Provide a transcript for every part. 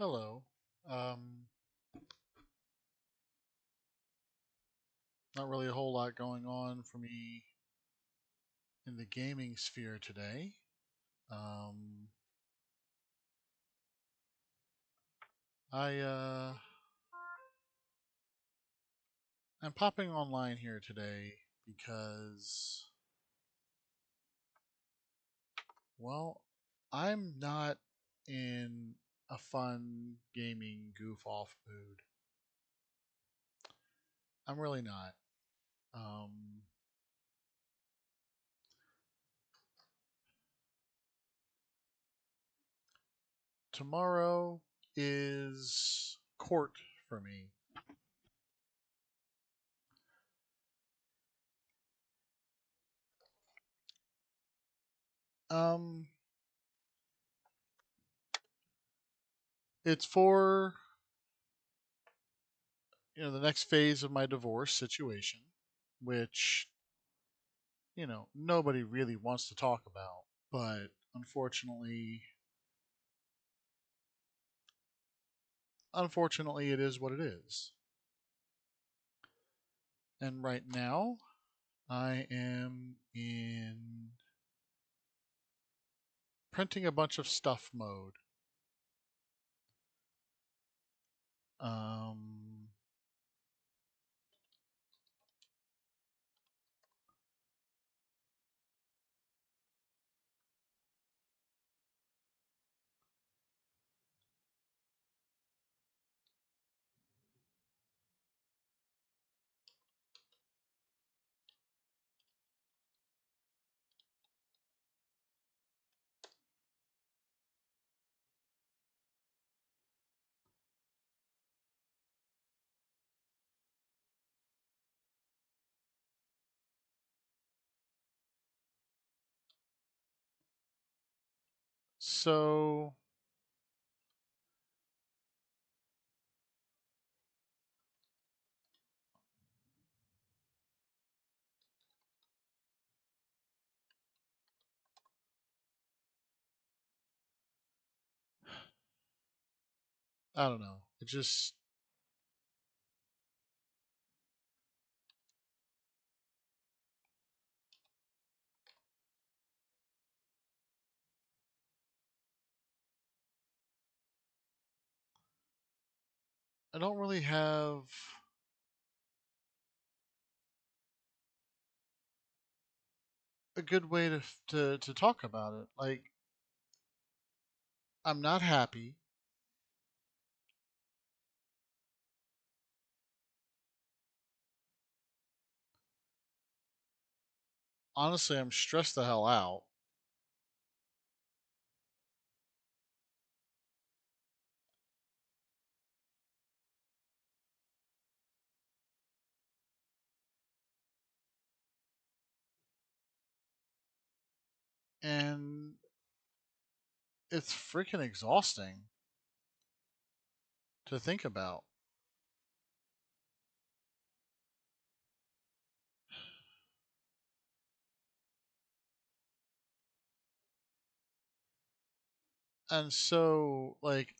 Hello. Um, Not really a whole lot going on for me in the gaming sphere today. Um, I I'm popping online here today because, well, I'm not in a fun gaming goof off mood. I'm really not. Um, Tomorrow is court for me. Um, it's for the next phase of my divorce situation, which nobody really wants to talk about, but unfortunately it is what it is. And right now I am in printing a bunch of stuff mode. um so I don't know, it just I don't really have a good way to talk about it. Like, I'm not happy. Honestly, I'm stressed the hell out. And it's freaking exhausting to think about. And so, like,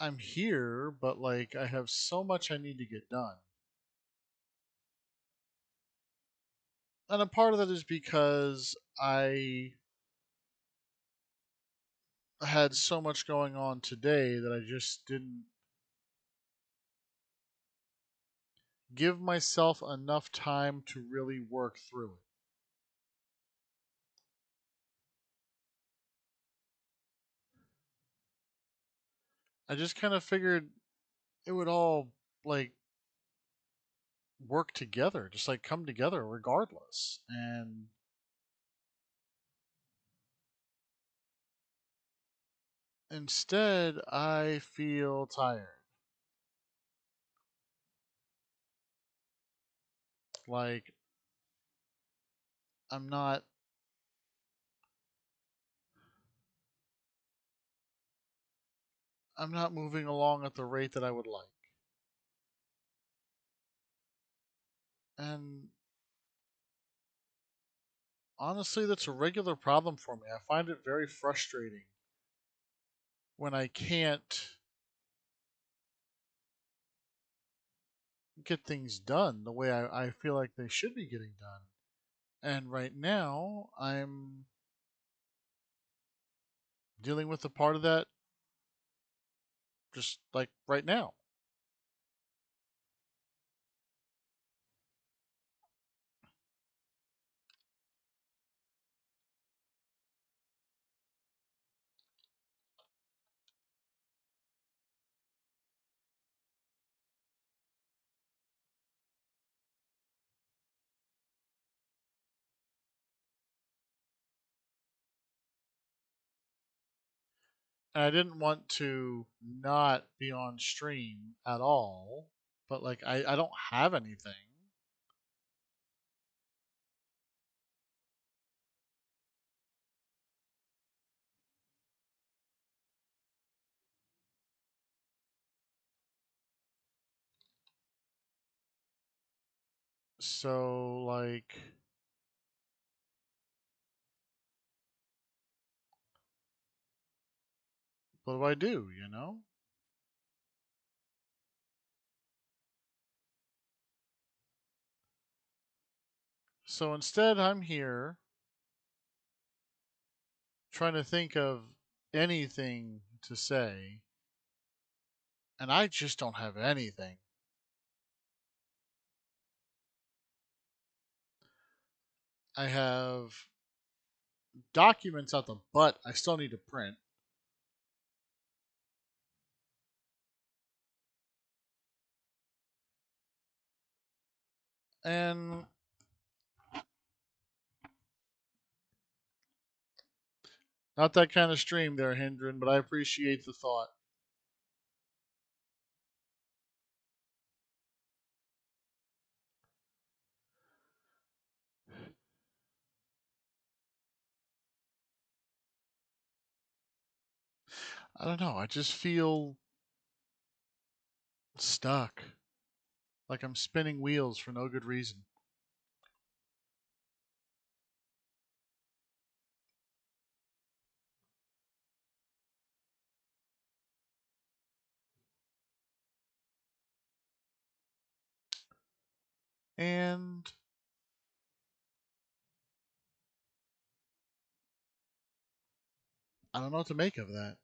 I'm here, but like, I have so much I need to get done. And a part of that is because I had so much going on today that I just didn't give myself enough time to really work through it. I just kind of figured it would all, like, work together, just like come together regardless. And instead, I feel tired. Like, I'm not I'm not moving along at the rate that I would like. And Honestly, that's a regular problem for me. I find it very frustrating when I can't get things done the way I feel like they should be getting done. And right now, I'm dealing with a part of that just like right now. And I didn't want to not be on stream at all, but like I don't have anything. So like what do I do, you know? So instead I'm here trying to think of anything to say, and I just don't have anything. I have documents out the butt I still need to print. And not that kind of stream there, Hendren, but I appreciate the thought. I don't know. I just feel stuck. Like I'm spinning wheels for no good reason. And I don't know what to make of that.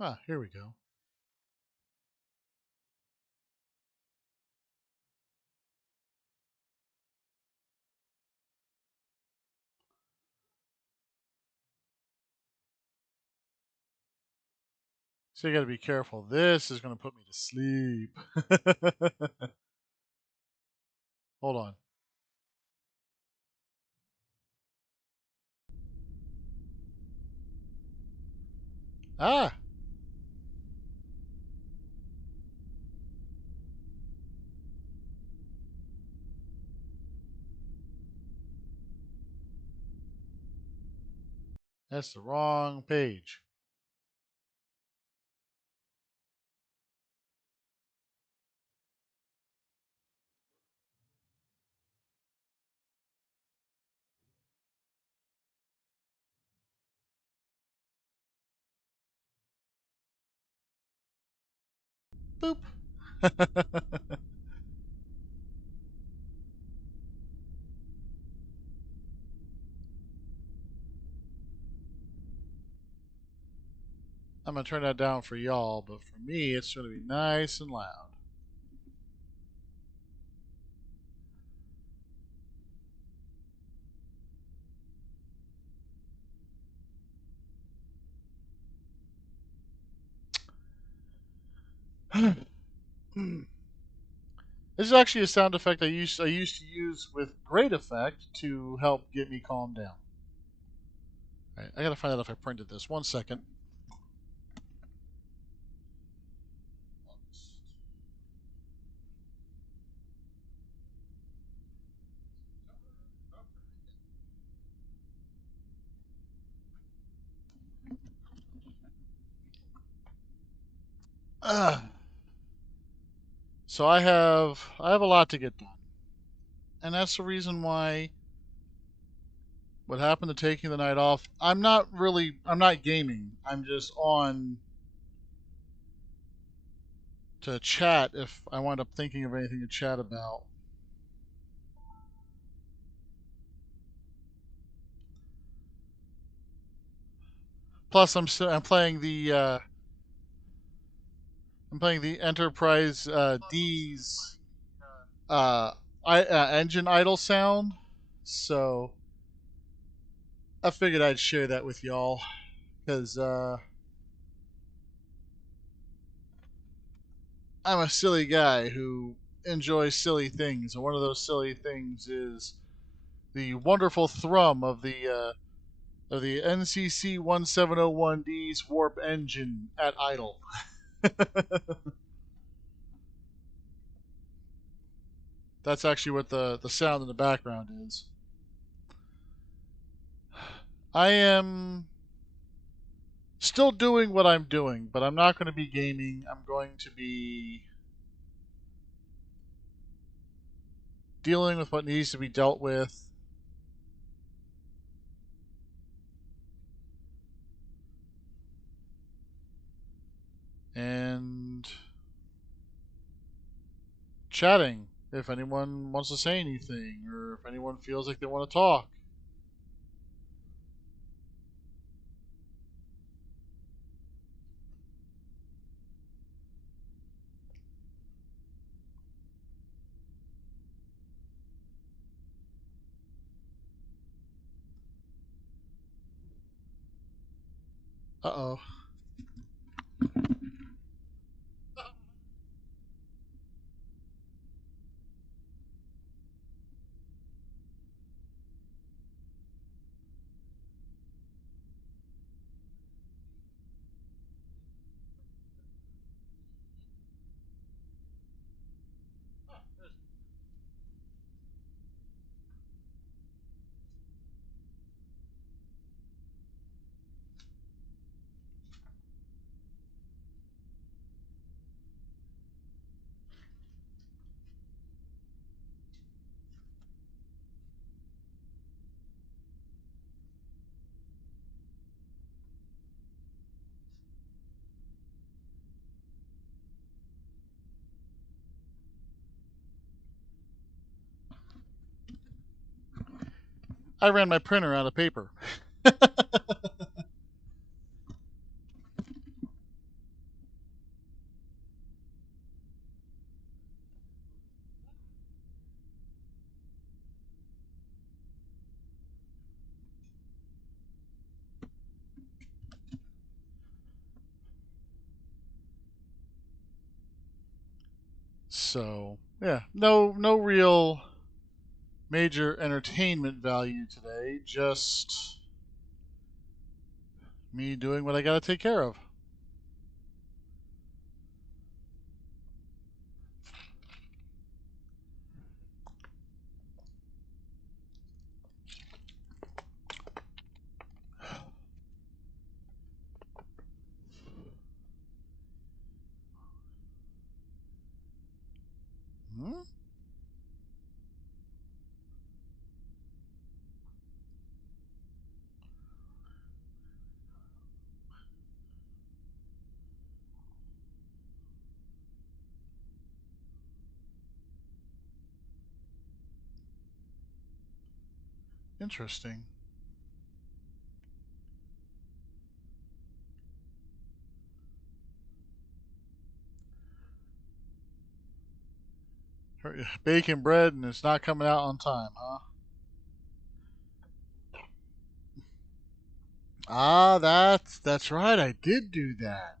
Ah, here we go. So you got to be careful. This is going to put me to sleep. Hold on. Ah, that's the wrong page. Boop. I'm gonna turn that down for y'all, but for me, it's gonna be nice and loud. This is actually a sound effect I used to use with great effect to help get me calmed down. All right, I gotta find out if I printed this. 1 second. Uh, so I have a lot to get done, and that's the reason why. What happened to taking the night off? I'm not gaming. I'm just on to chat if I wind up thinking of anything to chat about. Plus, I'm playing the Enterprise D's engine idle sound, so I figured I'd share that with y'all because I'm a silly guy who enjoys silly things, and one of those silly things is the wonderful thrum of the NCC 1701D's warp engine at idle. That's actually what the sound in the background is. I am still doing what I'm doing, but I'm not going to be gaming. I'm going to be dealing with what needs to be dealt with. And chatting if anyone wants to say anything or if anyone feels like they want to talk. Uh oh. I ran my printer out of paper. So, yeah, no real major entertainment value today, just me doing what I got to take care of. Hmm? Interesting. baking bread and it's not coming out on time, huh? Ah, that's right. I did do that.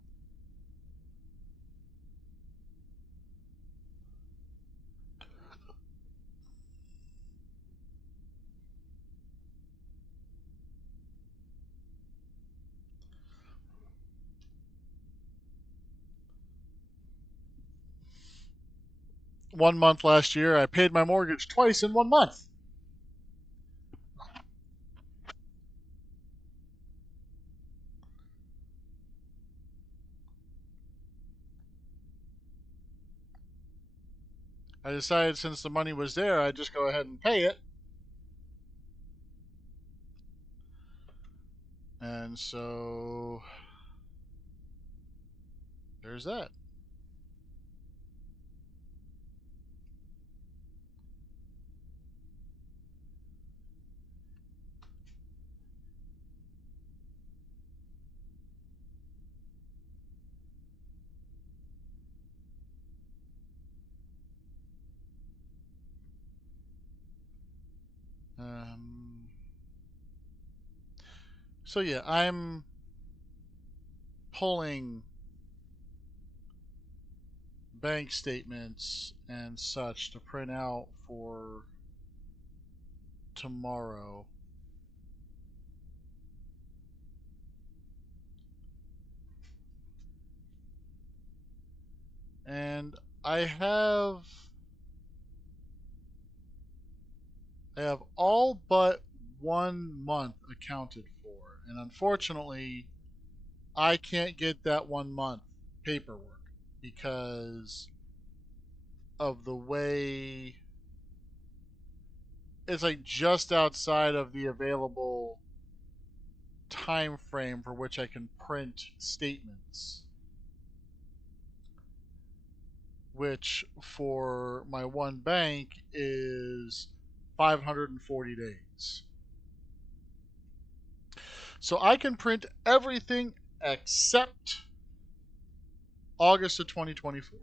1 month last year, I paid my mortgage twice in 1 month. I decided since the money was there, I'd just go ahead and pay it. And so there's that. Um, so yeah, I'm pulling bank statements and such to print out for tomorrow. And I have I have all but 1 month accounted for. And unfortunately, I can't get that 1 month paperwork because of the way it's like just outside of the available time frame for which I can print statements, which for my one bank is 540 days. So I can print everything except August of 2024.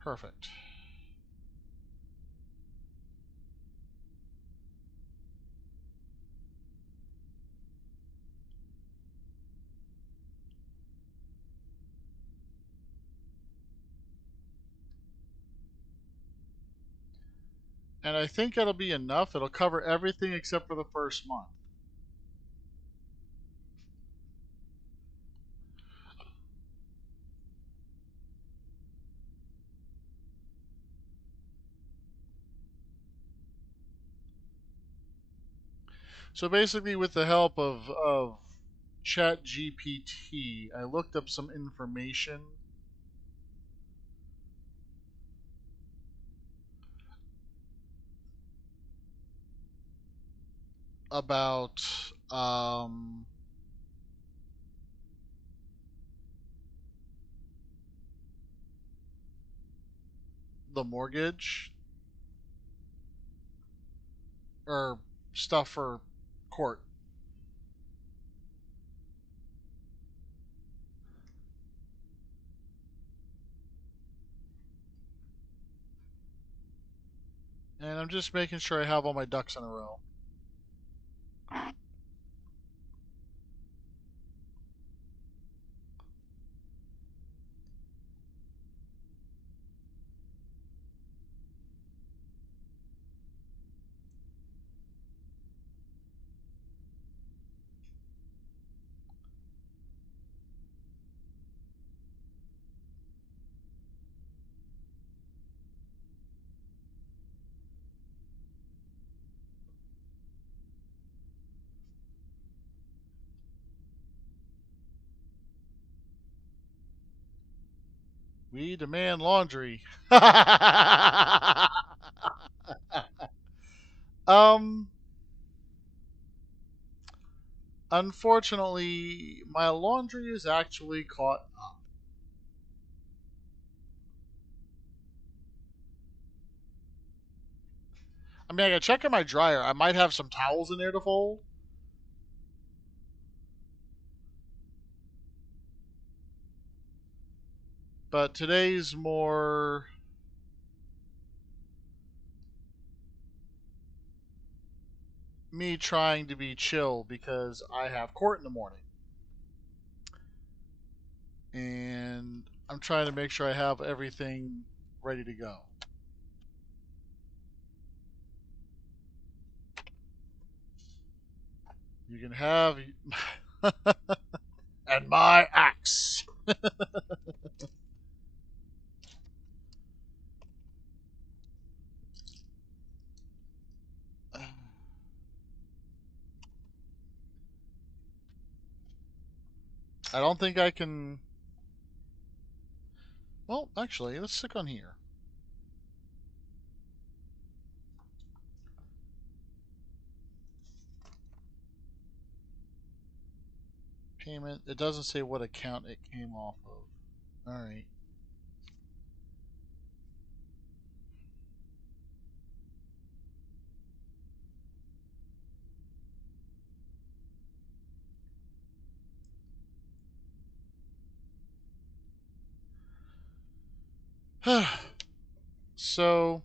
Perfect. And I think that'll be enough. It'll cover everything except for the first month. So basically, with the help of Chat GPT, I looked up some information about the mortgage or stuff for court. And I'm just making sure I have all my ducks in a row. We demand laundry. Um, Unfortunately, my laundry is actually caught up. I mean, I gotta check in my dryer. I might have some towels in there to fold. But today's more me trying to be chill because I have court in the morning. And I'm trying to make sure I have everything ready to go. You can have and my axe. I don't think I can. Well, actually, let's stick on here. Payment. It doesn't say what account it came off of. All right. So,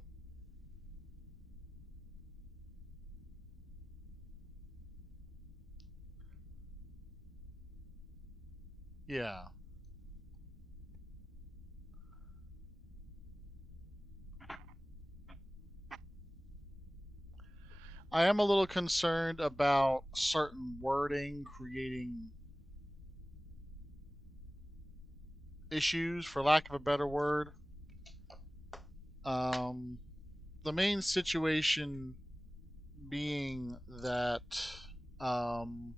yeah. I am a little concerned about certain wording creating issues, for lack of a better word. Um, the main situation being that um,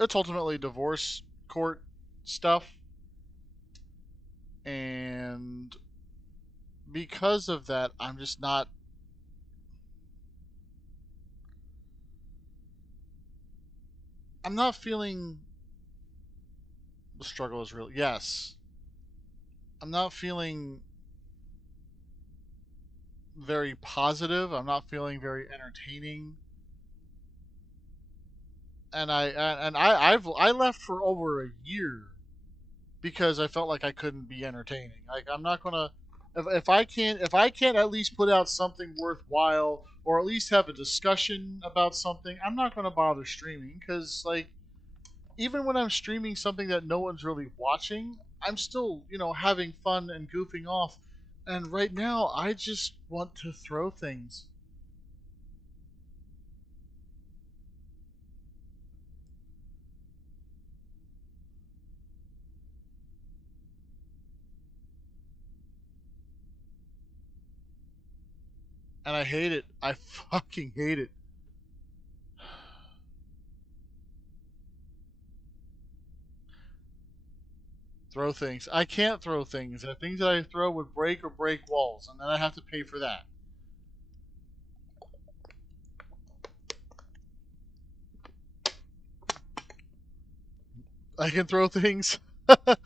it's ultimately divorce court stuff, and because of that, I'm just not. I'm not feeling the struggle is real. Yes, I'm not feeling very positive. I'm not feeling very entertaining. I left for over a year because I felt like I couldn't be entertaining. Like I'm not gonna if I can't at least put out something worthwhile or at least have a discussion about something, I'm not gonna bother streaming because like even when I'm streaming something that no one's really watching, I'm still having fun and goofing off. And right now, I just want to throw things, and I hate it. I fucking hate it. Throw things. I can't throw things. The things that I throw would break or break walls, and then I have to pay for that. I can throw things. All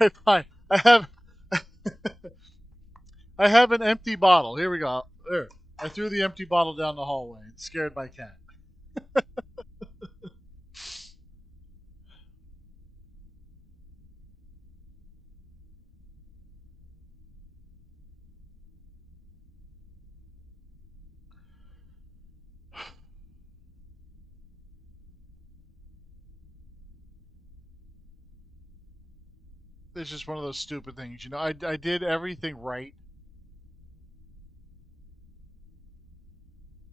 right, fine. I have an empty bottle. Here we go. There. I threw the empty bottle down the hallway and scared my cat. It's just one of those stupid things. I did everything right.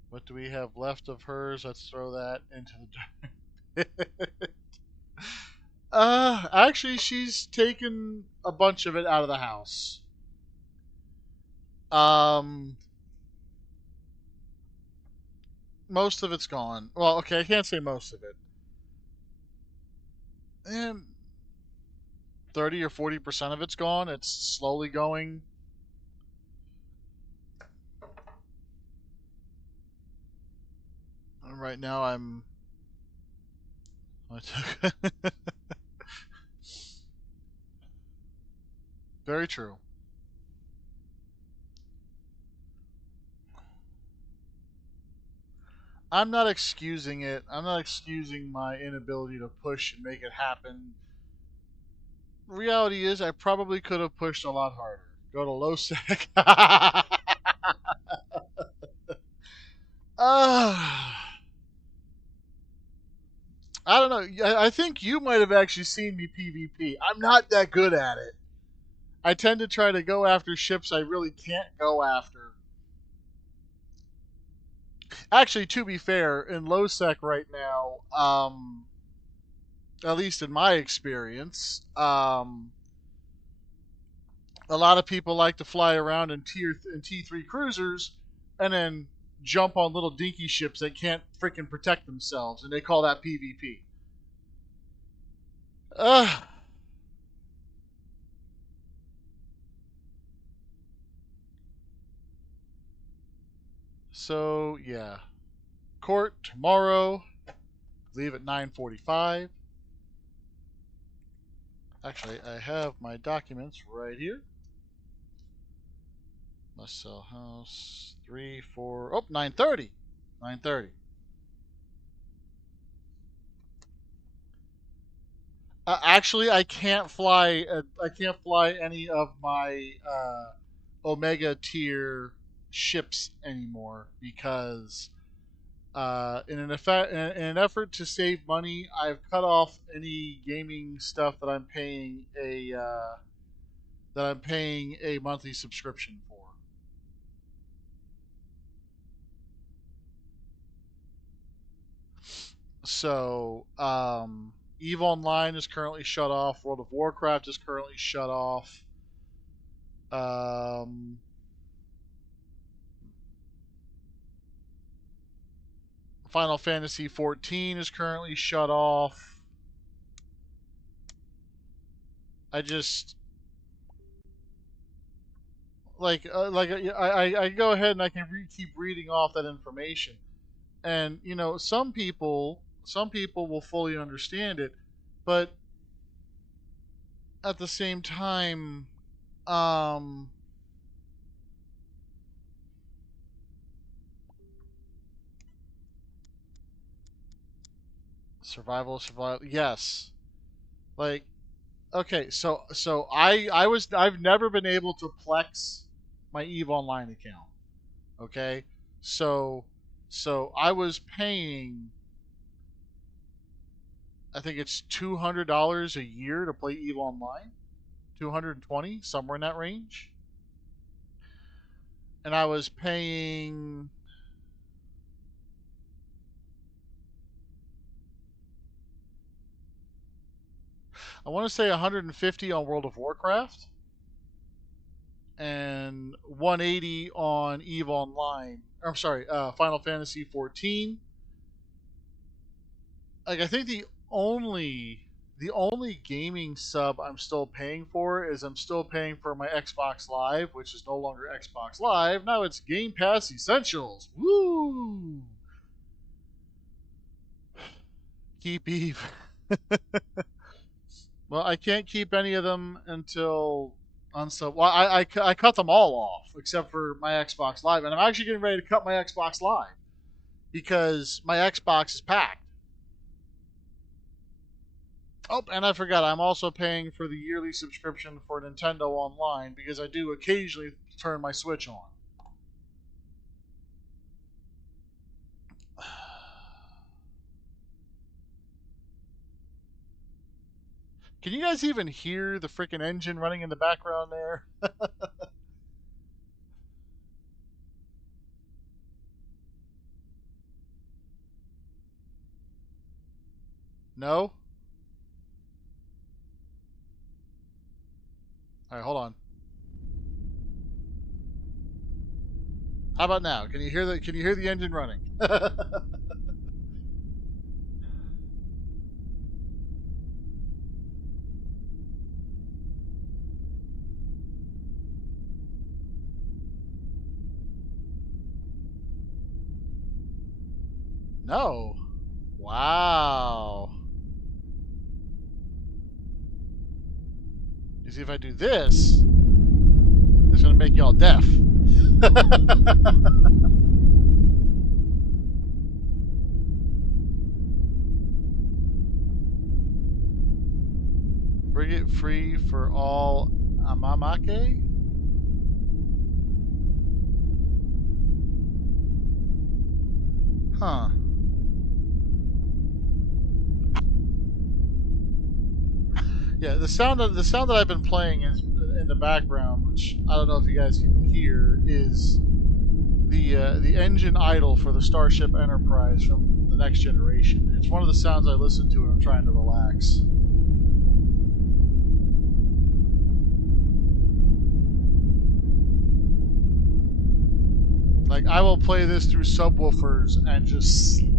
What do we have left of hers? Let's throw that into the. Actually, she's taken a bunch of it out of the house. Um, Most of it's gone. Well, okay, I can't say most of it. And 30 or 40% of it's gone. It's slowly going. Right now, very true. I'm not excusing it. I'm not excusing my inability to push and make it happen. Reality is, I probably could have pushed a lot harder. Go to low sec. I don't know. I think you might have actually seen me PvP. I'm not that good at it. I tend to try to go after ships I really can't go after. Actually, to be fair, in low sec right now, at least in my experience, a lot of people like to fly around in T3 cruisers and then jump on little dinky ships that can't freaking protect themselves, and they call that PvP. Uh, so yeah, court tomorrow. Leave at 9:45. Actually, I have my documents right here. Must sell house 3, 4. Oh, 9:30. 9:30. Actually, I can't fly. I can't fly any of my Omega tier ships anymore because in an effort to save money, I've cut off any gaming stuff that I'm paying a monthly subscription for. So, Eve Online is currently shut off. World of Warcraft is currently shut off. Um, Final Fantasy 14 is currently shut off. I just I go ahead and I can keep reading off that information, and some people will fully understand it, but at the same time, um, survival. Yes, like okay, I've never been able to plex my Eve Online account. Okay, so I was paying, I think it's $200 a year to play Eve Online, 220 somewhere in that range, and I was paying, I want to say 150 on World of Warcraft and 180 on Eve Online. I'm sorry, Final Fantasy 14. Like I think the only gaming sub I'm still paying for is I'm still paying for my Xbox Live, which is no longer Xbox Live. Now it's Game Pass Essentials. Woo! Keep Eve. Well, I can't keep any of them until on sub. Well, I cut them all off except for my Xbox Live, and I'm actually getting ready to cut my Xbox Live because my Xbox is packed. Oh, and I forgot, I'm also paying for the yearly subscription for Nintendo Online because I do occasionally turn my Switch on. Can you guys even hear the freaking engine running in the background there? No? All right, hold on. How about now? Can you hear the engine running? No. Wow. You see, if I do this, it's going to make y'all deaf. Bring it free for all Amamake? Huh. Yeah, the sound that I've been playing is in the background, which I don't know if you guys can hear, is the engine idle for the Starship Enterprise from the Next Generation. It's one of the sounds I listen to when I'm trying to relax. Like, I will play this through subwoofers and just sleep.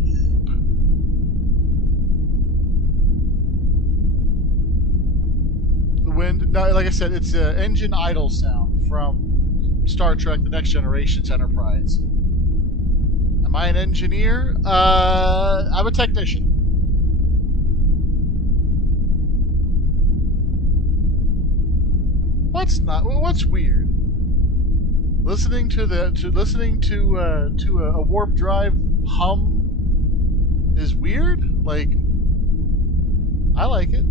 The wind, no, like I said, it's an engine idle sound from Star Trek The Next Generation's Enterprise. Am I an engineer? I'm a technician. What's weird? Listening to a warp drive hum is weird. Like, I like it.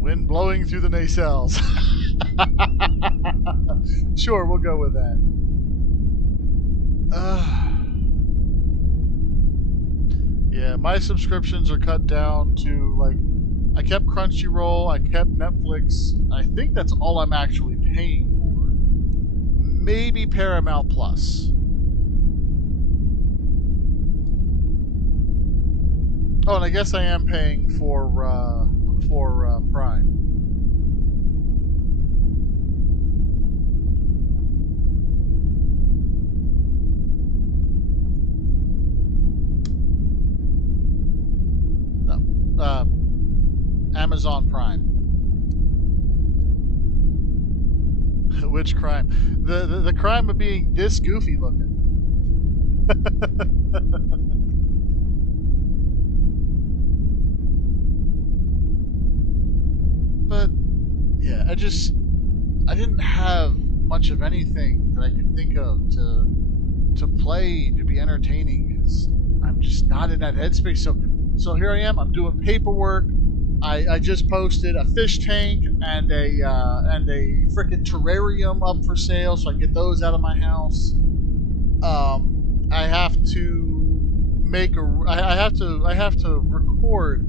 Wind blowing through the nacelles. Sure, we'll go with that. Yeah, my subscriptions are cut down to, like, I kept Crunchyroll, I kept Netflix. I think that's all I'm actually paying for. Maybe Paramount Plus. Oh, and I guess I am paying for Prime. No, Amazon Prime. Which crime? The crime of being this goofy looking. But yeah, I didn't have much of anything that I could think of to play to be entertaining because I'm just not in that headspace. So here I am. I'm doing paperwork. I just posted a fish tank and a freaking terrarium up for sale, so I get those out of my house. I have to I have to record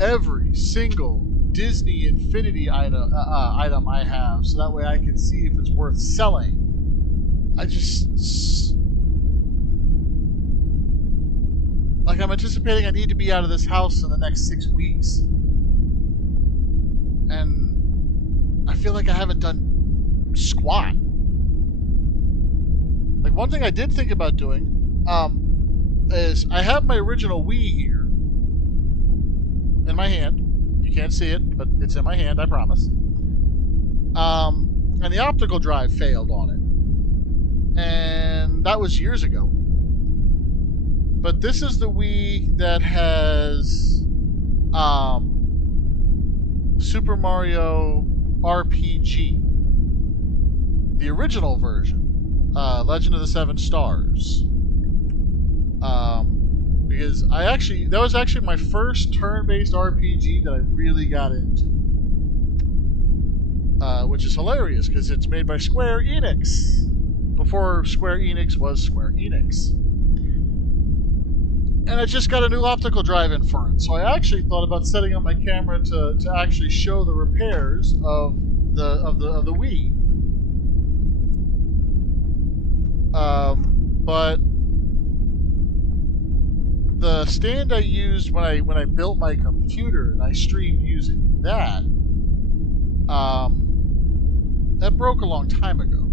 every single Disney Infinity item I have, so that way I can see if it's worth selling. I just, like, I'm anticipating I need to be out of this house in the next 6 weeks, and I feel like I haven't done squat. Like, one thing I did think about doing is I have my original Wii here in my hand. You can't see it, but it's in my hand, I promise. And the optical drive failed on it. And that was years ago. But this is the Wii that has Super Mario RPG. The original version. Legend of the Seven Stars. Because that was actually my first turn-based RPG that I really got into. Which is hilarious because it's made by Square Enix. Before Square Enix was Square Enix. And I just got a new optical drive in for it, so I actually thought about setting up my camera to actually show the repairs of the Wii. But the stand I used when I built my computer and I streamed using that, that broke a long time ago,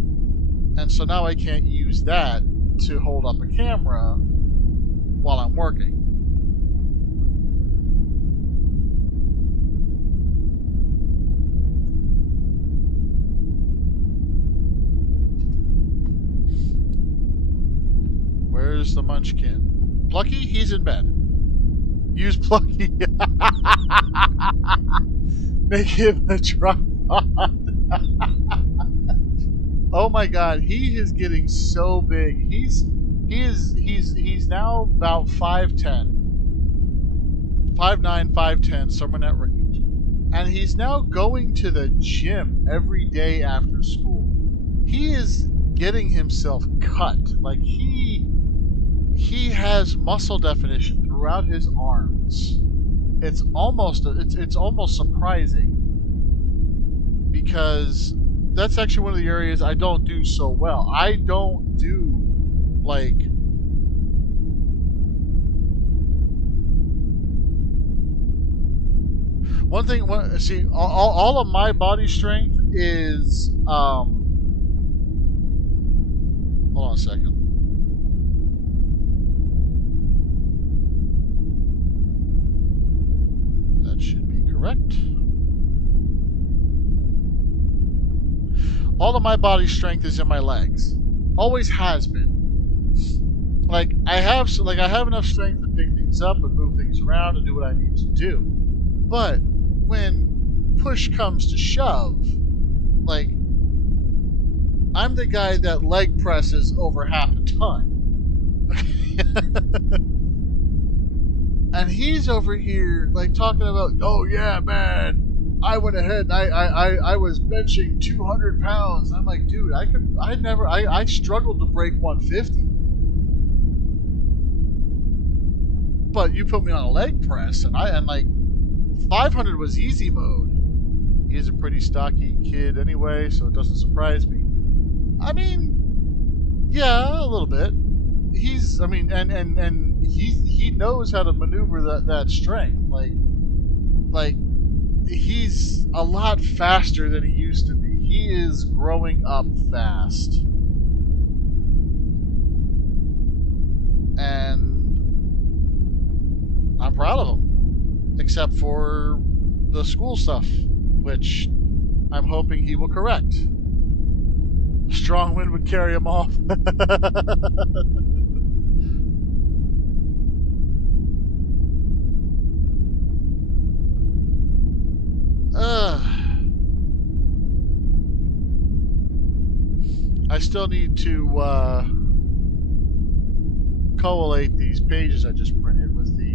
and so now I can't use that to hold up a camera while I'm working. Where's the Munchkin? Plucky? He's in bed. Use Plucky. Make him a tripod. Oh my god, he is getting so big. He's now about 5'10". 5'9", 5'10", somewhere in that range. And he's now going to the gym every day after school. He is getting himself cut. Like he has muscle definition throughout his arms. It's almost surprising, because that's actually one of the areas I don't do so well. I don't do like one thing. See, all of my body strength is hold on a second. That should be correct. All of my body strength is in my legs. Always has been. Like I have enough strength to pick things up and move things around and do what I need to do. But when push comes to shove, like I'm the guy that leg presses over half a ton. And he's over here like talking about, oh yeah, man, I went ahead and I was benching 200 pounds. I'm like, dude, I struggled to break 150. But you put me on a leg press and like 500 was easy mode. He's a pretty stocky kid anyway, so it doesn't surprise me. I mean, yeah, a little bit. He's, I mean, and he knows how to maneuver that strength. Like he's a lot faster than he used to be. He is growing up fast. And I'm proud of him. Except for the school stuff, which I'm hoping he will correct. Strong wind would carry him off. I still need to collate these pages I just printed with the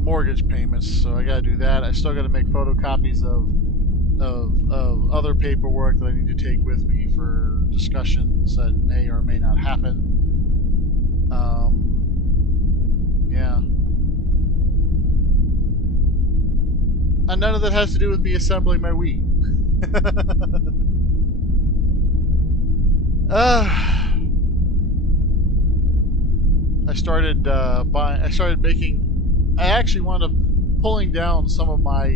mortgage payments, so I gotta do that. I still gotta make photocopies of other paperwork that I need to take with me for discussions that may or may not happen. Yeah. And none of that has to do with me assembling my Wii. I actually wound up pulling down some of my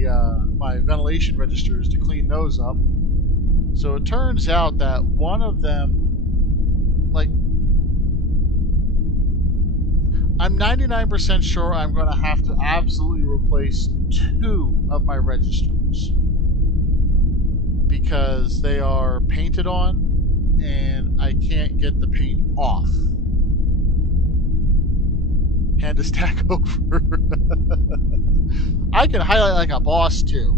my ventilation registers to clean those up. So it turns out that one of them, like, I'm 99% sure I'm going to have to absolutely replace 2 of my registers because they are painted on and I can't get the paint off. Hand to stack over. I can highlight like a boss too.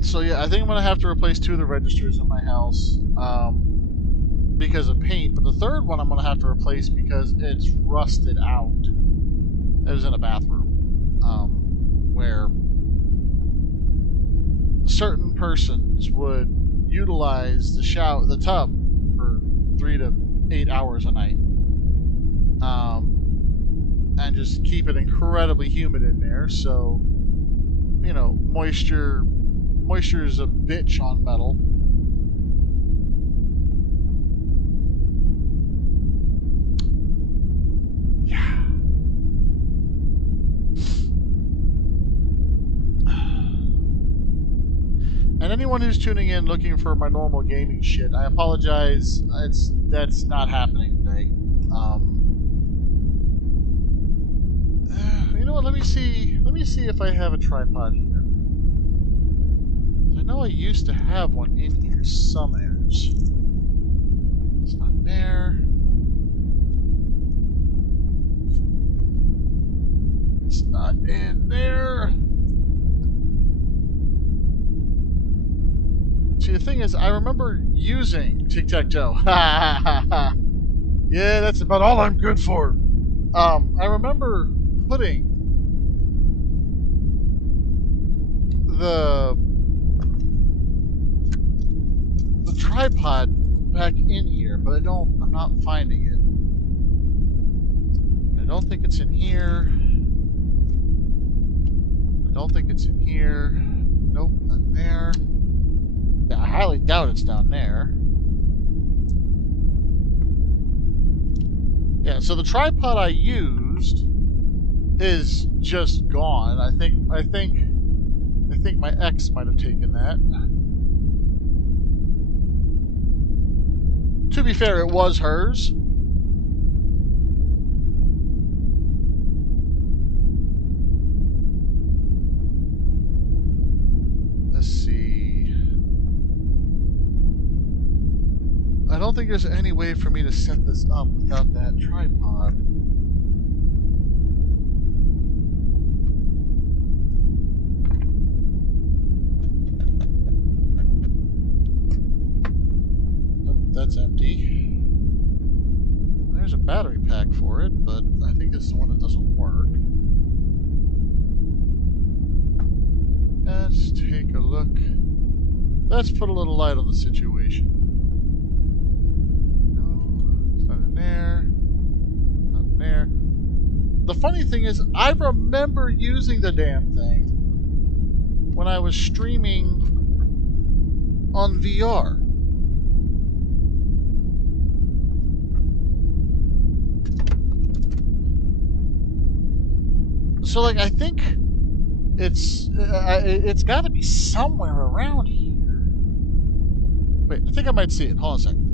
So yeah, I think I'm gonna have to replace 2 of the registers in my house because of paint. But the third one I'm gonna have to replace because it's rusted out. It was in a bathroom where certain persons would utilize the tub for 3 to 8 hours a night, and just keep it incredibly humid in there. So, you know, moisture is a bitch on metal. Yeah. And anyone who's tuning in looking for my normal gaming shit, I apologize. That's not happening today. You know what? Let me me see if I have a tripod here. I know I used to have one in here somewheres. It's not there. It's not in there. See, the thing is, I remember using Tic-Tac-Toe. Ha ha ha ha. Yeah, that's about all I'm good for. I remember putting the tripod back in here, but I'm not finding it. I don't think it's in here. I don't think it's in here. Nope, not there. Yeah, I highly doubt it's down there. Yeah, so the tripod I used is just gone. I think my ex might have taken that. To be fair, it was hers. Let's see. I don't think there's any way for me to set this up without that tripod. That's empty. There's a battery pack for it, but I think it's the one that doesn't work. Let's take a look. Let's put a little light on the situation. No, it's not in there. Not in there. The funny thing is, I remember using the damn thing when I was streaming on VR. So, like, I think it's got to be somewhere around here. Wait, I think I might see it. Hold on a second.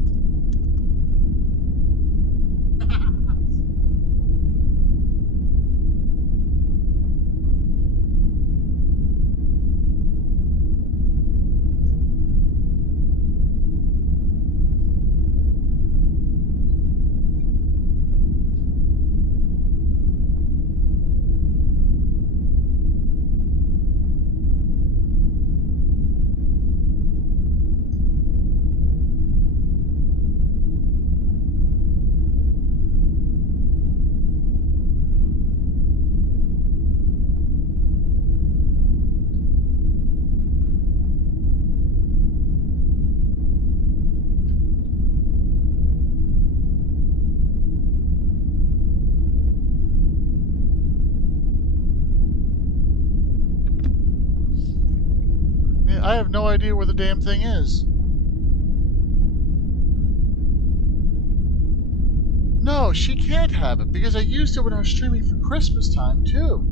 I have no idea where the damn thing is. No, she can't have it because I used it when I was streaming for Christmas time too.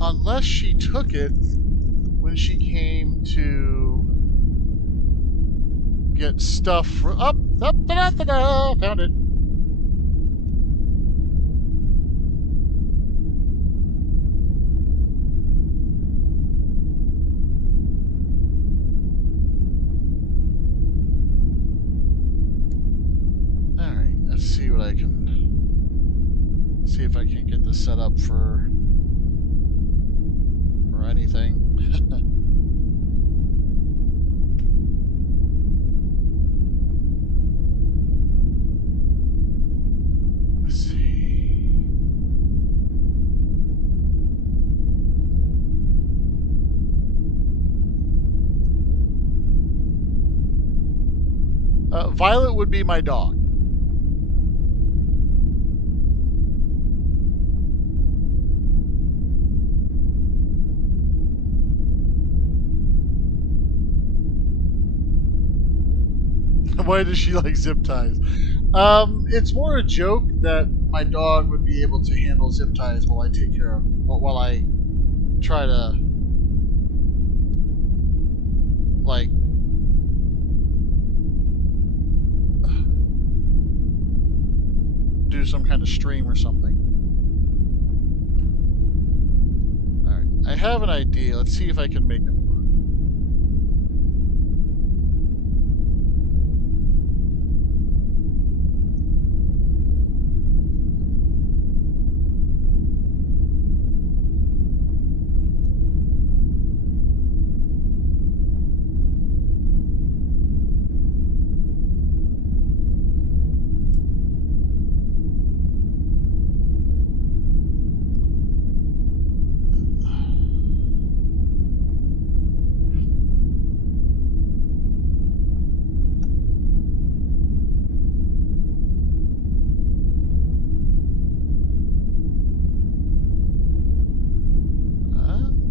Unless she took it when she came to get stuff for found it. See what I can see if I can get this set up for anything. Let's see. Violet would be my dog. Why does she like zip ties? It's more a joke that my dog would be able to handle zip ties while I take care of, while I try to, like, do some kind of stream or something. I have an idea. Let's see if I can make it work.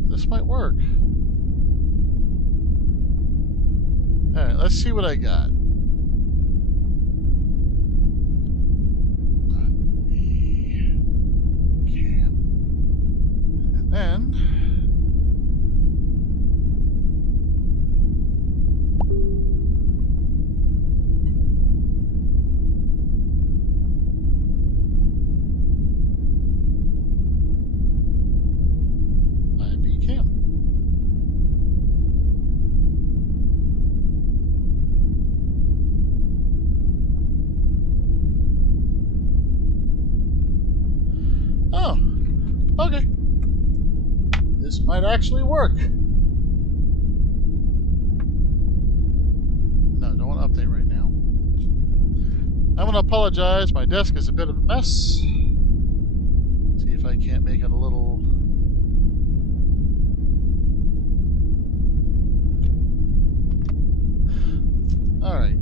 This might work. Alright, let's see what I got. And then IV cam. Oh, okay. This might actually work. No, don't want to update right now. I want to apologize. My desk is a bit of a mess. See if I can't make it a little. All right.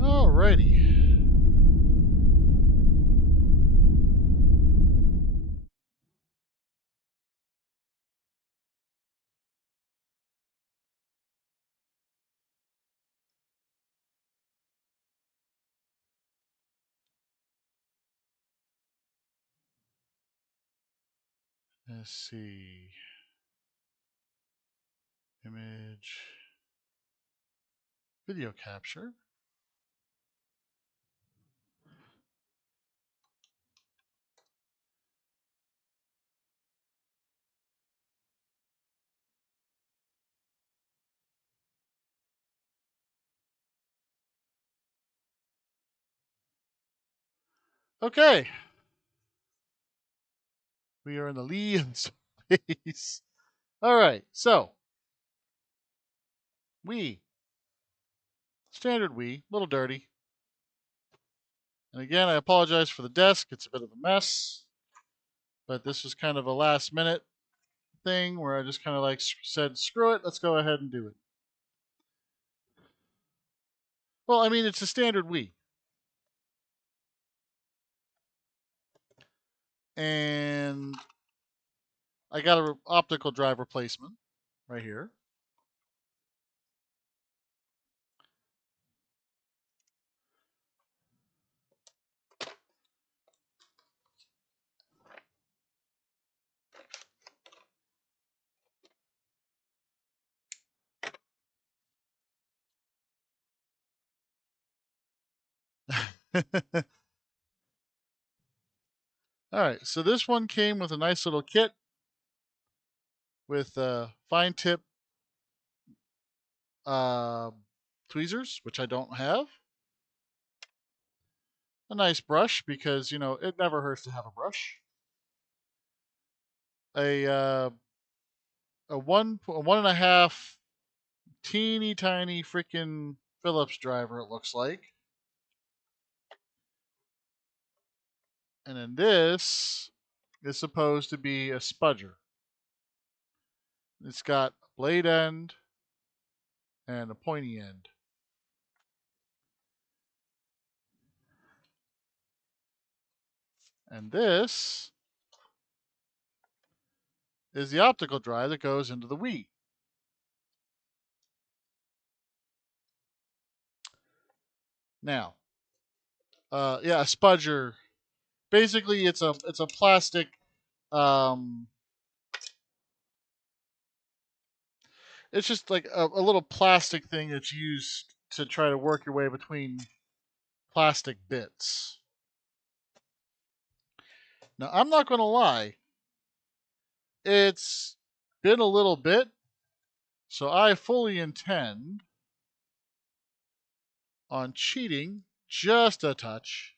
Alrighty. Let's see. Image. Video capture. Okay. We are in the lee of space. All right. So, we. Standard we. Little dirty. And again, I apologize for the desk. It's a bit of a mess. But this was kind of a last minute thing where I just kind of like said, screw it, let's go ahead and do it. Well, I mean, it's a standard Wii. And I got an optical drive replacement right here. All right, so this one came with a nice little kit with fine tip uh, tweezers, which I don't have. A nice brush because it never hurts to have a brush. A 1.5 teeny tiny freaking Phillips driver. It looks like. And then this is supposed to be a spudger. It's got a blade end and a pointy end. And this is the optical drive that goes into the Wii. Now, yeah, a spudger. Basically, it's a plastic It's just like a little plastic thing that's used to try to work your way between plastic bits. Now, I'm not going to lie, it's been a little bit, so I fully intend on cheating just a touch.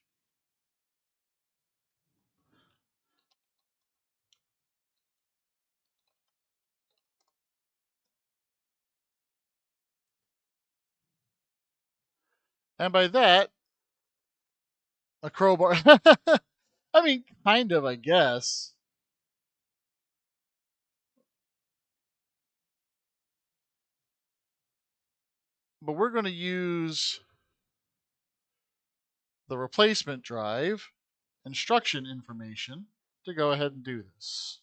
And by that, a crowbar. I mean, kind of, I guess. But we're going to use the replacement drive instruction information to go ahead and do this.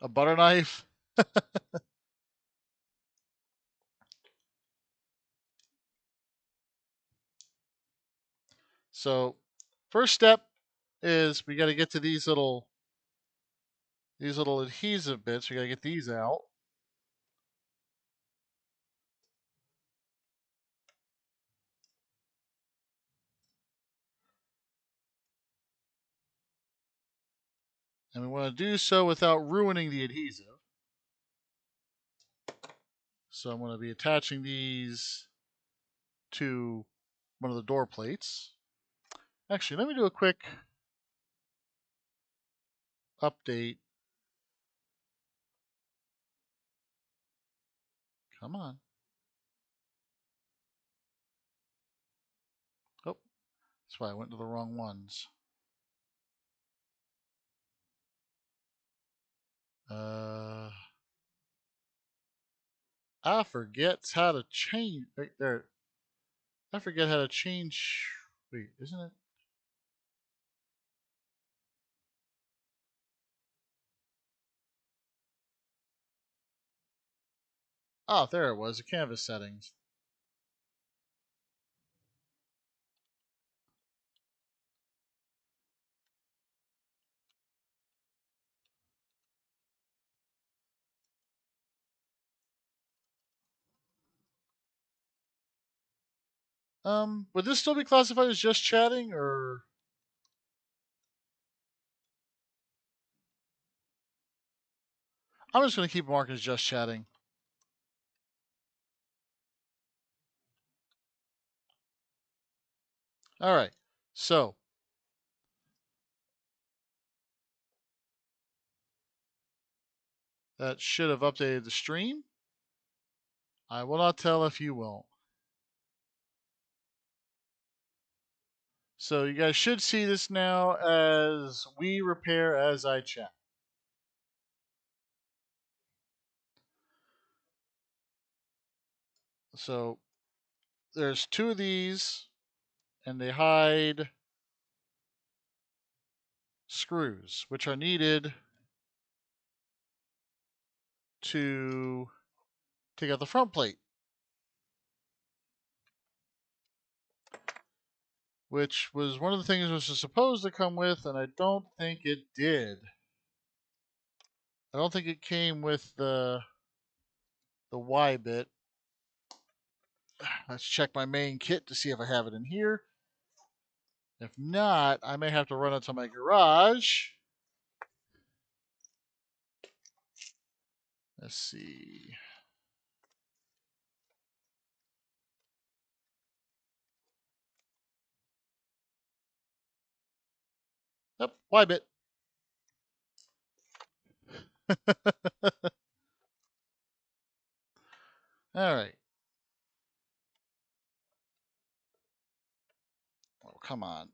A butter knife. So, first step is we got to get to these little adhesive bits. We got to get these out. And we want to do so without ruining the adhesive. So I'm going to be attaching these to one of the door plates. Actually, let me do a quick update. Come on. Oh, that's why I went to the wrong ones. I forget how to change. Right there. I forget how to change. Wait, isn't it? Oh, there it was. The canvas settings. Would this still be classified as just chatting, or I'm just going to keep marking as just chatting. All right. So that should have updated the stream. I will not tell if you will. So you guys should see this now as we repair as I chat. So there's two of these, and they hide screws, which are needed to take out the front plate, which was one of the things it was supposed to come with, and I don't think it did. I don't think it came with the Y bit. Let's check my main kit to see if I have it in here. If not, I may have to run it to my garage. Let's see. Yep, Y bit. All right. Oh, come on.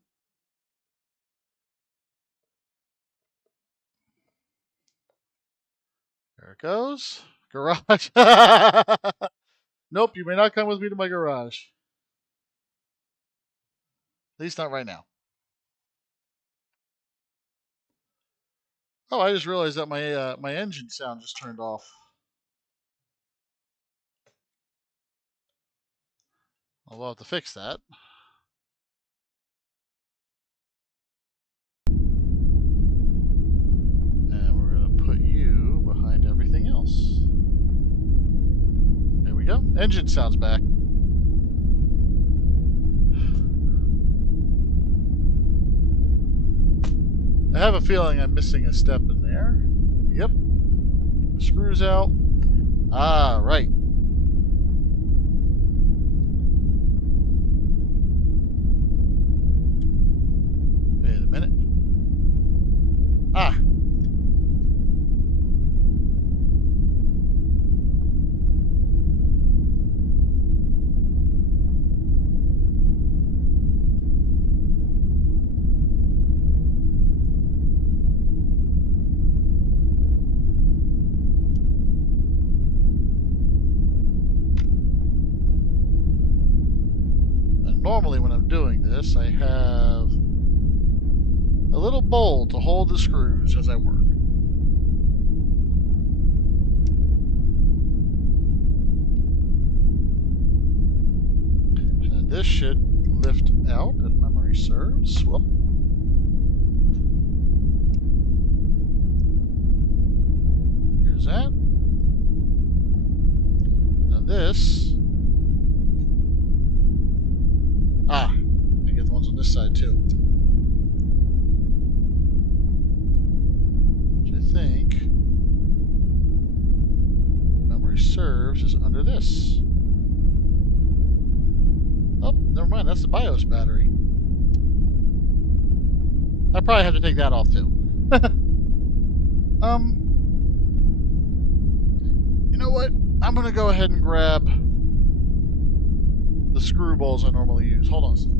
There it goes. Garage. Nope, you may not come with me to my garage. At least not right now. Oh, I just realized that my engine sound just turned off. I'll have to fix that. And we're gonna put you behind Engine sounds back. I have a feeling I'm missing a step in there. Yep. Screws out. Ah, right. Wait a minute. Ah. And normally when I'm doing this, I have a little bowl to hold the screws as I work. And this should lift out if memory serves. Whoop. Here's that. Now this. Ah, I get the ones on this side too. Which I think memory serves is under this. Oh, never mind. That's the BIOS battery. I probably have to take that off too. You know what? I'm gonna go ahead and grab the screw balls I normally use. Hold on a second.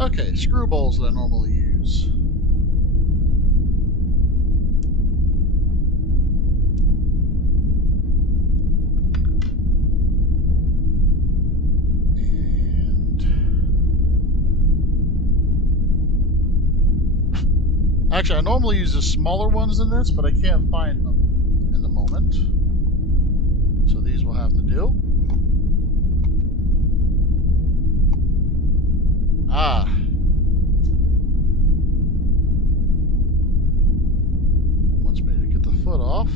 Okay, screw balls that I normally use. And actually, I normally use the smaller ones than this, but I can't find them in the moment. So these will have to do. Ah. Wants me to get the foot off.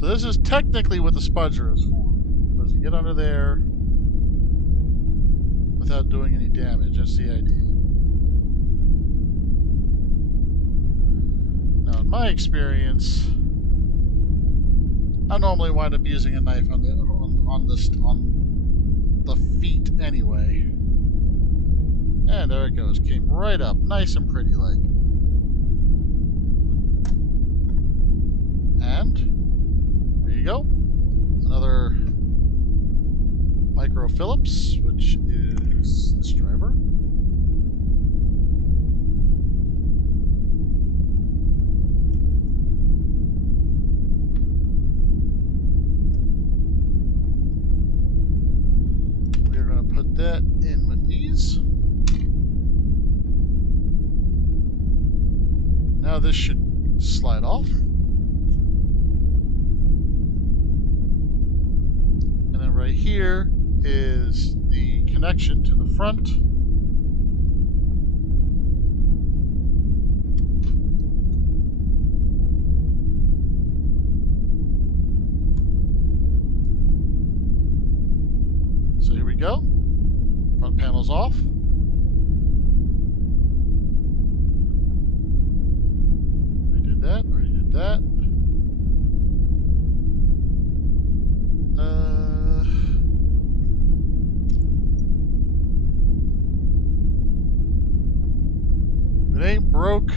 So this is technically what the spudger is for. Does it get under there without doing any damage? That's the idea. Now, in my experience, I normally wind up using a knife on the feet anyway. And there it goes. Came right up. Nice and pretty like. And there you go. Another Micro Phillips, which is this driver. That in with these. Now this should slide off. And then right here is the connection to the front. So here we go. Front panel's off. I did that, already did that. If it ain't broke,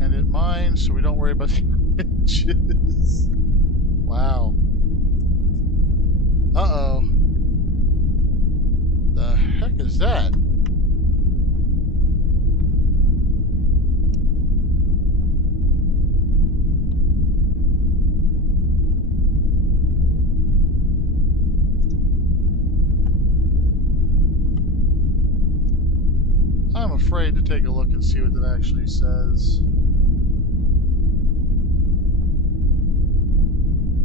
and it mines, so we don't worry about the inches. Wow. Uh-oh. The heck is that? afraid to take a look and see what that actually says.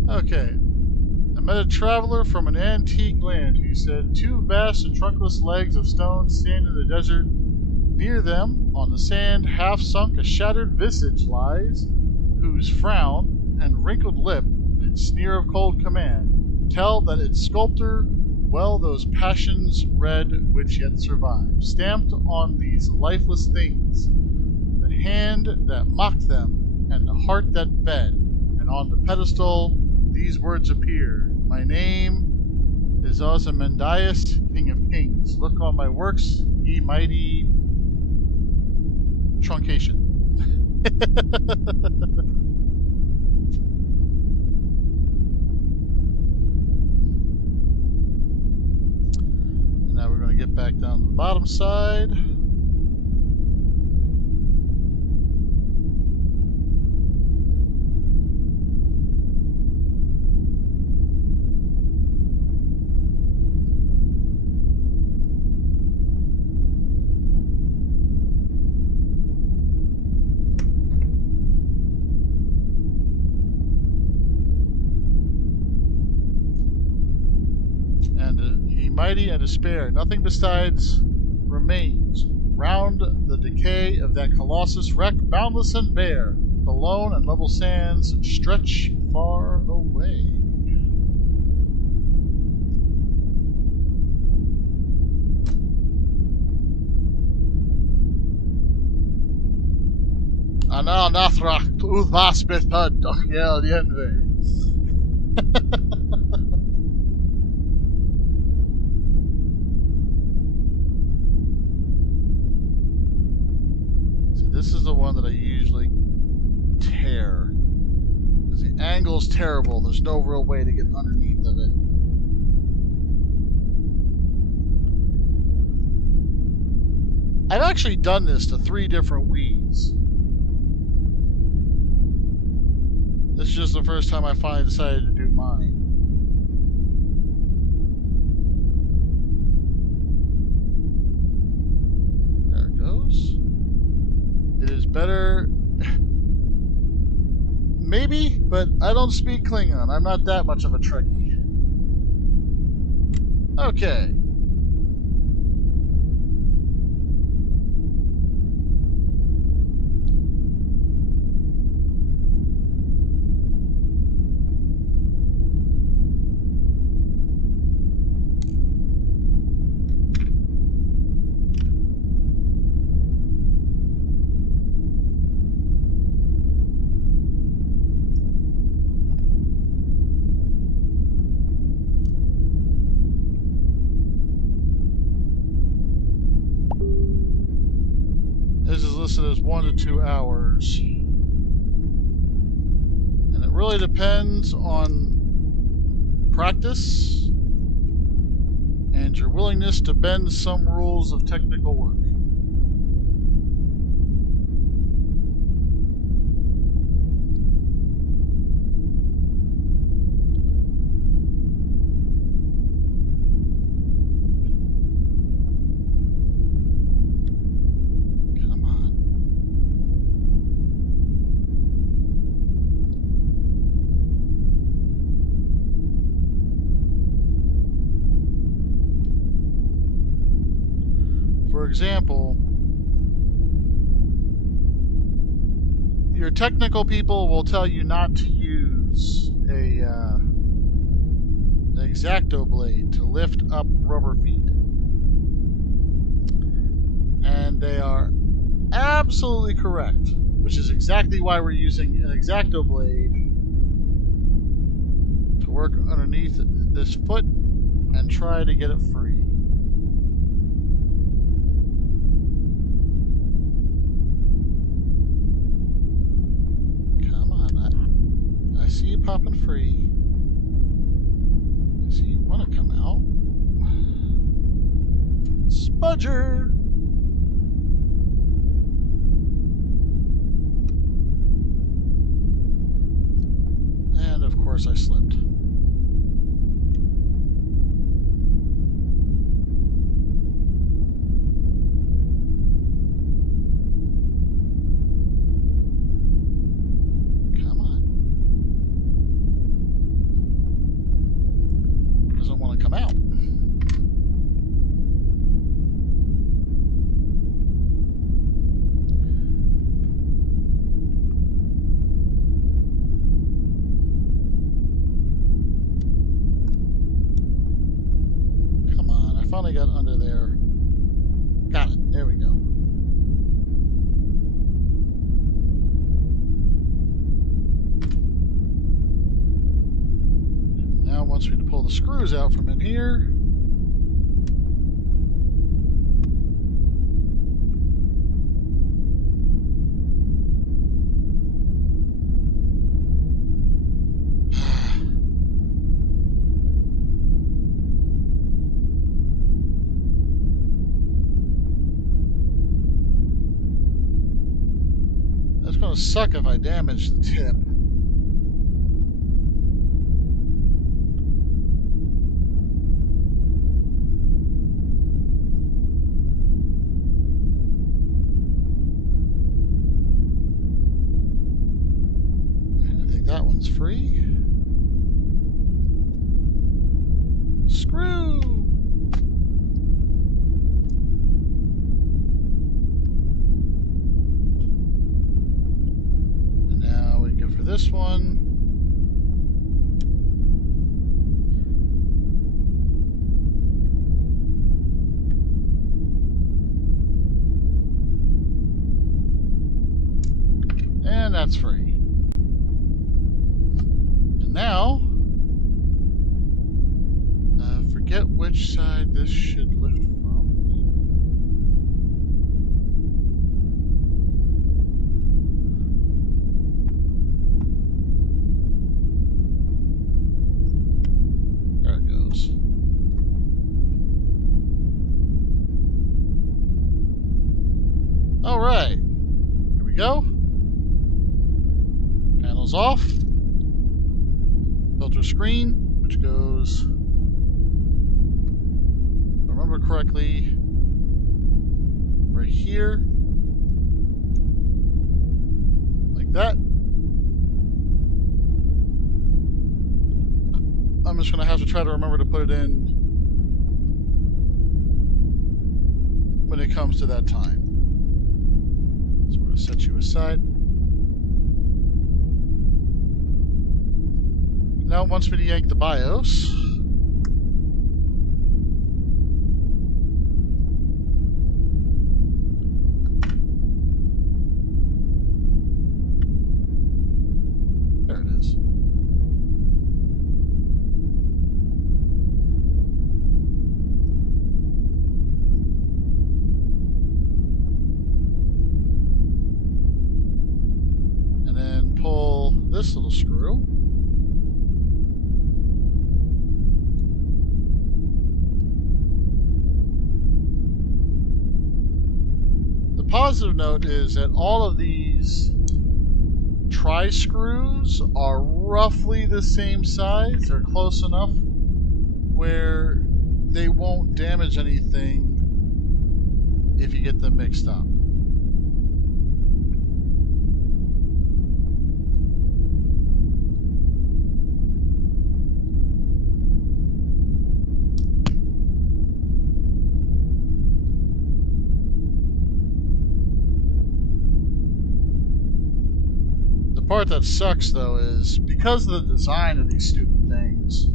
Okay. I met a traveler from an antique land who said 2 vast and trunkless legs of stone stand in the desert. Near them, on the sand, half sunk, a shattered visage lies, whose frown and wrinkled lip and sneer of cold command tell that its sculptor well those passions read which yet survive. Stamped on these lifeless things, the hand that mocked them and the heart that fed, and on the pedestal these words appear: My name is Ozymandias, King of Kings. Look on my works, ye mighty truncation. And now we're going to get back down to the bottom side. Mighty and despair, nothing besides remains round the decay of that colossus wreck, boundless and bare. The lone and level sands stretch far away. Ana Nathrach Uthvaspith Dochiel Yenve. This is the one that I usually tear, because the angle's terrible. There's no real way to get underneath of it. I've actually done this to 3 different Wiis. This is just the first time I finally decided to do mine. There it goes. It is better, maybe, but I don't speak Klingon. I'm not that much of a Trekkie. Okay. This is listed as 1 to 2 hours. And it really depends on practice and your willingness to bend some rules of technical work. For example, your technical people will tell you not to use an X-Acto blade to lift up rubber feet. And they are absolutely correct, which is exactly why we're using an X-Acto blade to work underneath this foot and try to get it free. I see you popping free. I see you want to come out. Spudger! And of course I slipped. pull the screws out from in here. That's gonna suck if I damage the tip. I think that one's free. Screw! And now we go for this one. And that's free. And now, forget which side this should lift from. There it goes. All right, here we go. Panels off. Filter screen, which goes, if I remember correctly, right here, like that. I'm just going to have to try to remember to put it in when it comes to that time. So we're going to set you aside. Now it wants me to yank the BIOS. There it is. And then pull this little screw. Positive note is that all of these tri-screws are roughly the same size. They're close enough where they won't damage anything if you get them mixed up. The part that sucks, though, is because of the design of these stupid things,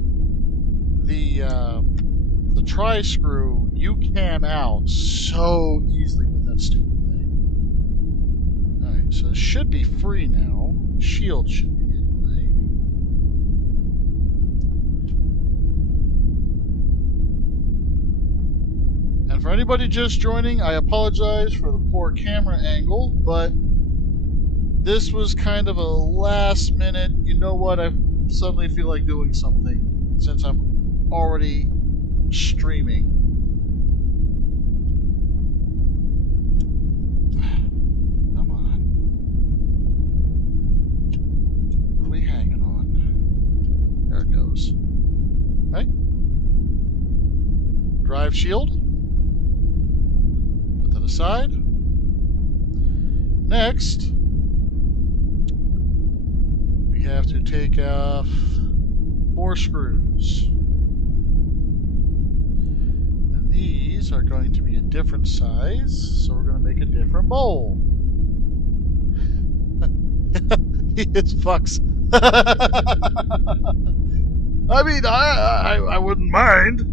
the tri-screw you cam out so easily with that stupid thing. Alright, so it should be free now. Shield should be anyway. And for anybody just joining, I apologize for the poor camera angle, but this was kind of a last minute, you know what, I suddenly feel like doing something since I'm already streaming. Come on. What are we hanging on? There it goes. Right? Drive shield. Put that aside. Next, we have to take off 4 screws. And these are going to be a different size, so we're going to make a different bowl. He hits fucks. I mean, I wouldn't mind.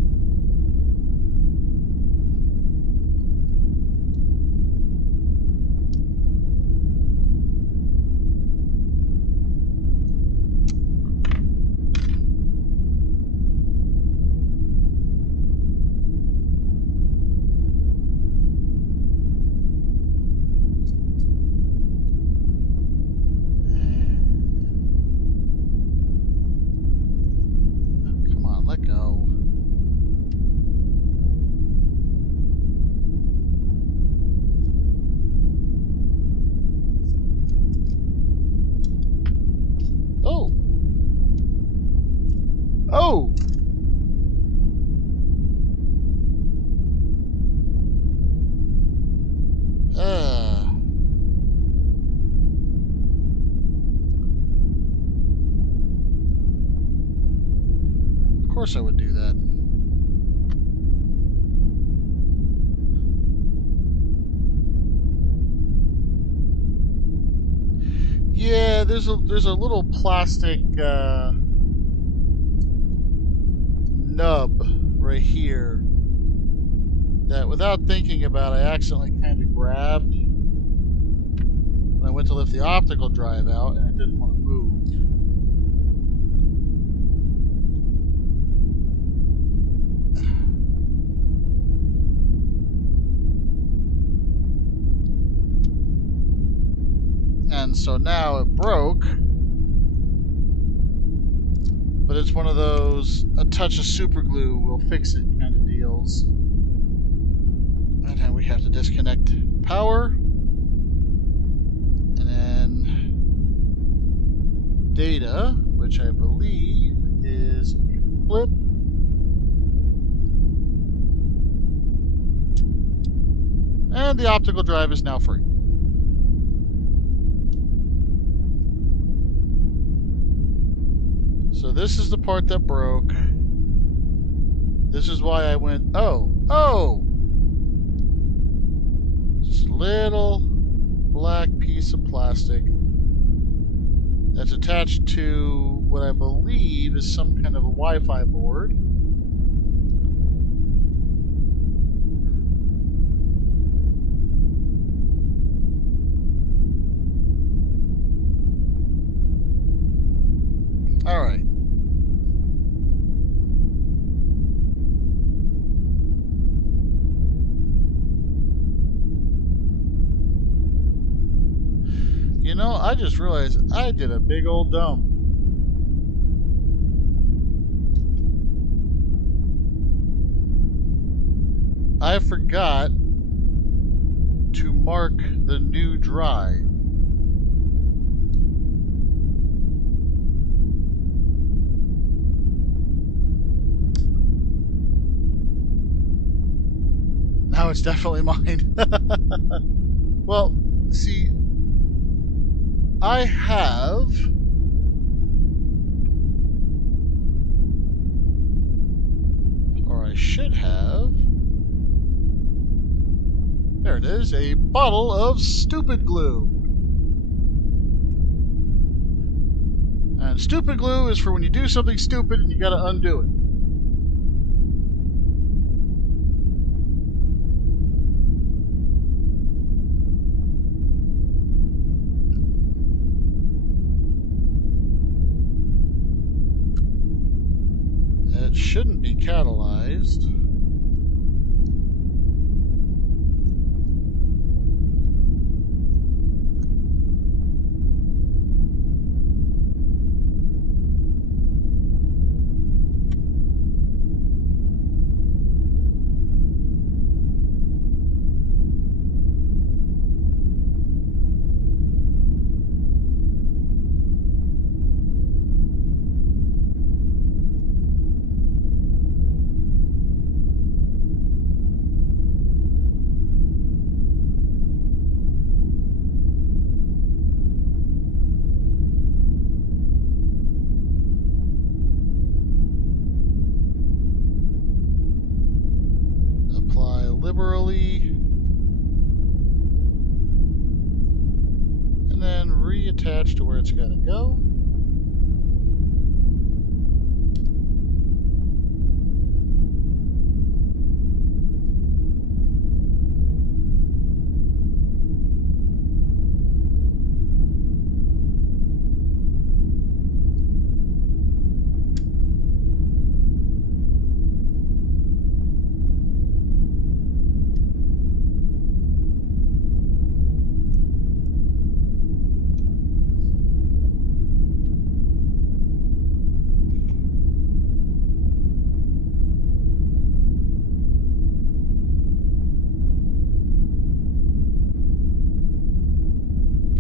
course I would do that. Yeah, there's a little plastic nub right here that, without thinking about it, I accidentally kind of grabbed when I went to lift the optical drive out, and I didn't want to move. And so now it broke, but it's one of those a touch of super glue will fix it kind of deals. And then we have to disconnect power, and then data, which I believe is a flip. And the optical drive is now free. So this is the part that broke. This is why I went, oh! Just a little black piece of plastic that's attached to what I believe is some kind of a Wi-Fi board. All right. You know, I just realized I did a big old dump. I forgot to mark the new drive. Now it's definitely mine. Well, see, I have or I should have, there it is, a bottle of stupid glue. And stupid glue is for when you do something stupid and you gotta undo it. It shouldn't be catalyzed. Apply liberally. And then reattach to where it's got to go.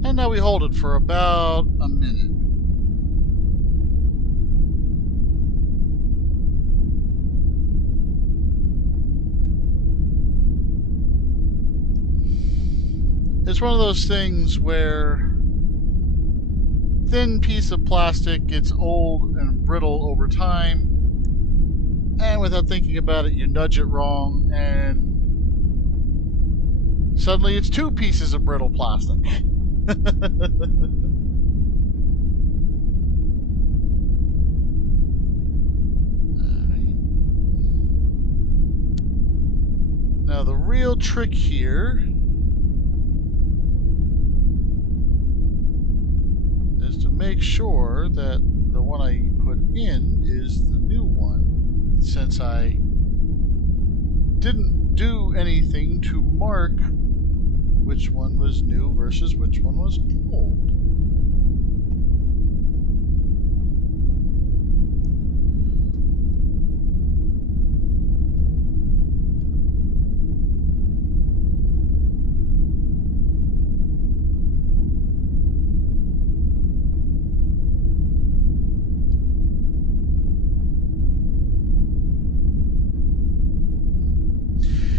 And now we hold it for about a minute. It's one of those things where thin piece of plastic gets old and brittle over time, and without thinking about it, you nudge it wrong, and suddenly it's 2 pieces of brittle plastic. Now the real trick here is to make sure that the one I put in is the new one, since I didn't do anything to mark which one was new versus which one was old.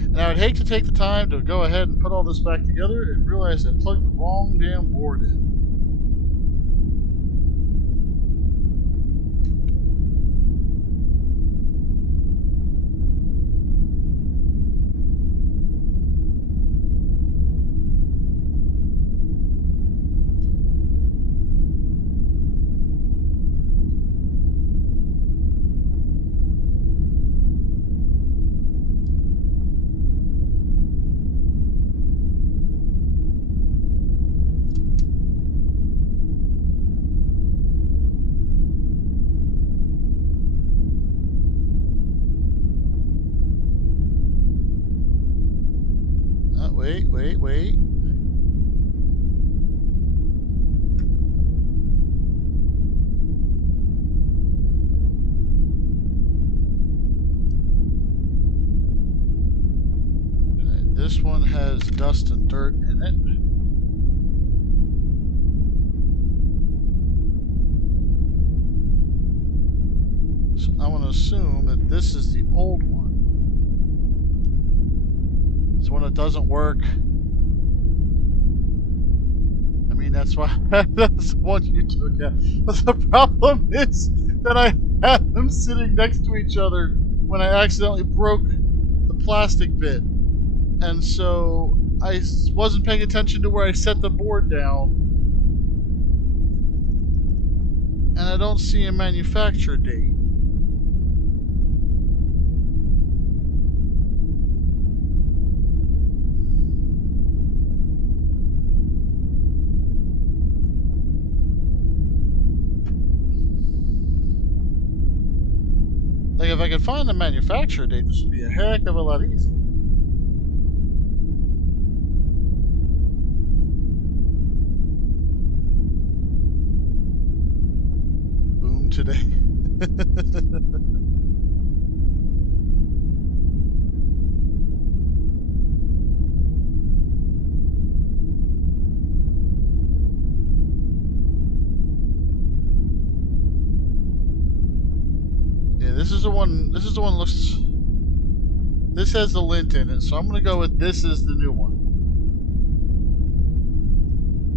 And I would hate to take the time to go ahead and put all this back together and realize I plugged the wrong damn board in. Wait. This one has dust and dirt in it. So I want to assume that this is the old one. It's one that doesn't work. I mean, that's why that's the one you took out. But the problem is that I had them sitting next to each other when I accidentally broke the plastic bit. And so I wasn't paying attention to where I set the board down. And I don't see a manufacturer date. Like, if I could find the manufacturer date, this would be a heck of a lot easier. Boom today. This is the one looks... This has the lint in it, so I'm gonna go with this is the new one.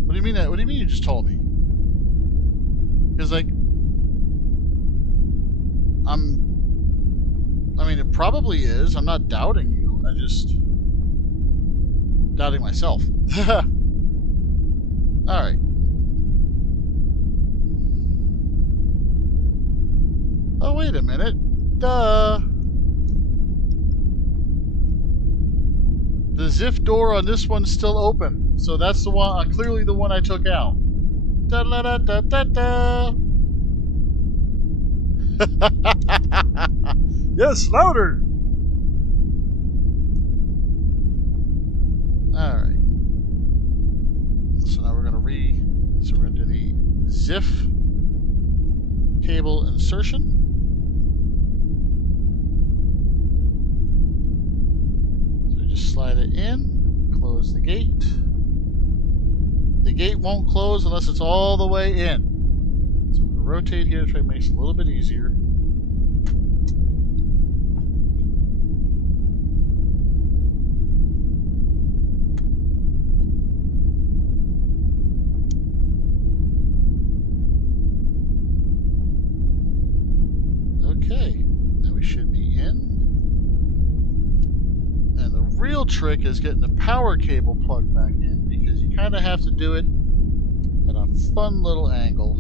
What do you mean that? What do you mean you just told me? Because, like... I mean, it probably is. I'm not doubting you. I just... doubting myself. Alright. Oh, wait a minute. Duh. The Ziff door on this one's still open. So that's the one, clearly the one I took out. Da da da da da da. Yes, louder. Alright. So now we're gonna do the Ziff cable insertion. Just slide it in, close the gate. The gate won't close unless it's all the way in. So I'm going to rotate here to try to make it a little bit easier. Okay, now we should be trick is getting the power cable plugged back in, because you kind of have to do it at a fun little angle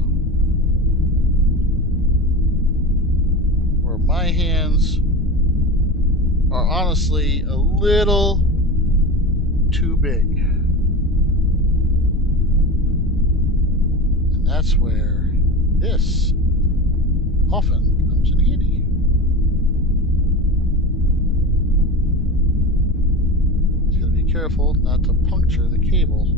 where my hands are honestly a little too big. And that's where this often comes in handy. Just gotta be careful not to puncture the cable.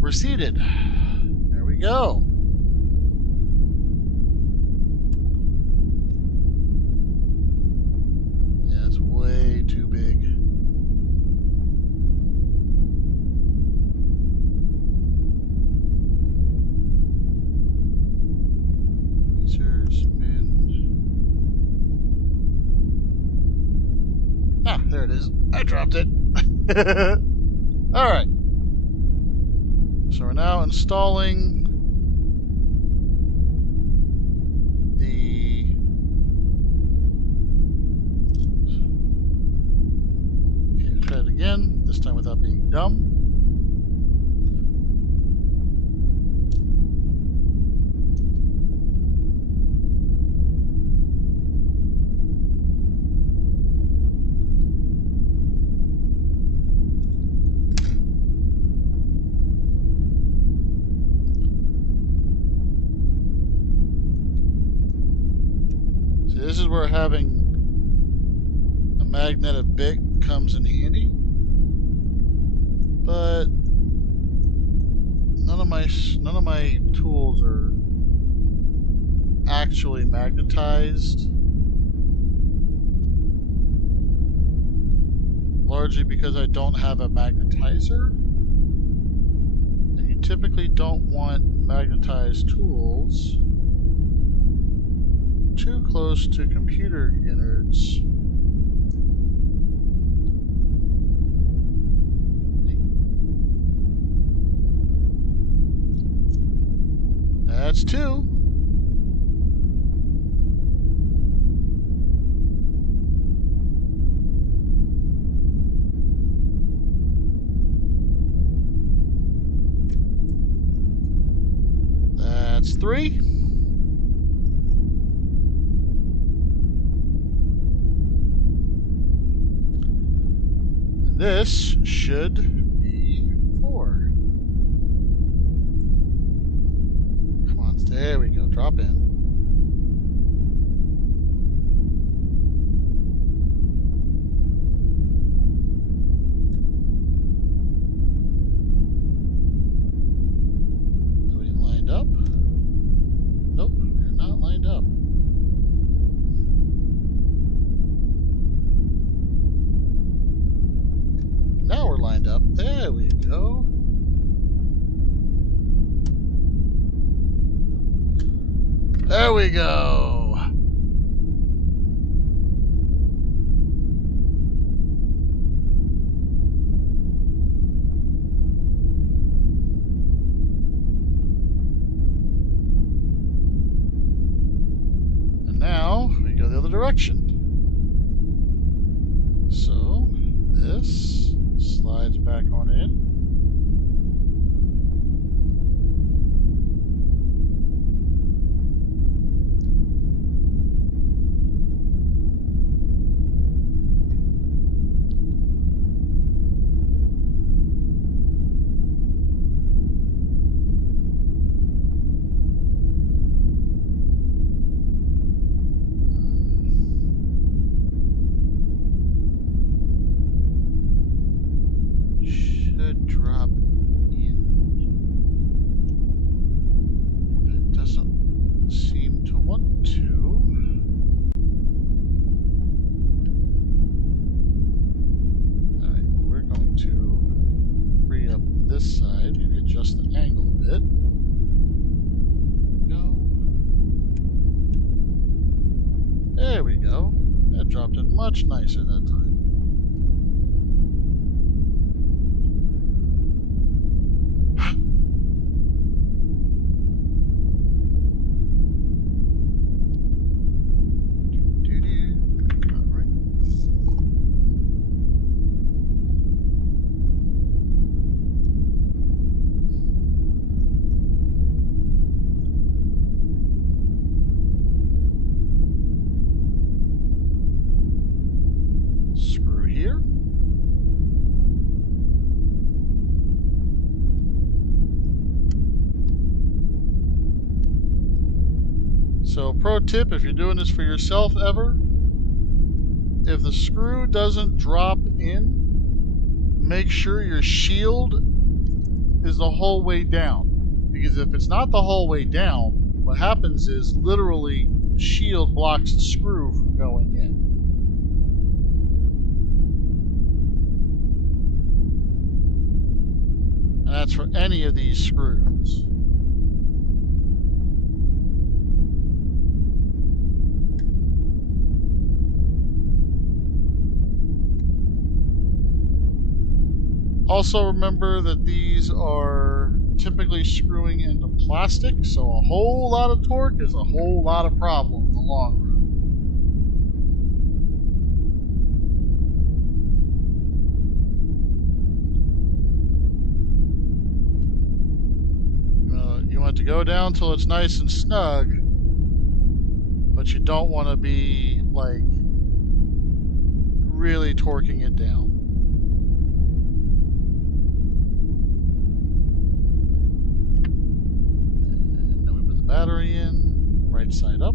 We're seated. There we go. Yeah, it's way too big. Tweezers, mend. Ah, there it is. I dropped it. All right. So we're now installing the... Okay, try it again, this time without being dumb. This is where having a magnetic bit comes in handy, but none of my tools are actually magnetized, largely because I don't have a magnetizer, and you typically don't want magnetized tools too close to computer innards. That's two. That's three. This should be 4. Come on, there we go, drop in. Nobody lined up? Nope, they're not lined up. Now we're lined up. There we go. There we go. And now we go the other direction. So this slides back on in. this side. Maybe adjust the angle a bit. There we go. That dropped in much nicer that time. Screw here. So, pro tip, if you're doing this for yourself ever, if the screw doesn't drop in, make sure your shield is the whole way down. Because if it's not the whole way down, what happens is literally the shield blocks the screw from going in. And that's for any of these screws. Also remember that these are typically screwing into plastic, so a whole lot of torque is a whole lot of problem in the long run. You want it to go down till it's nice and snug, but you don't want to be like really torquing it down. Battery in, right side up.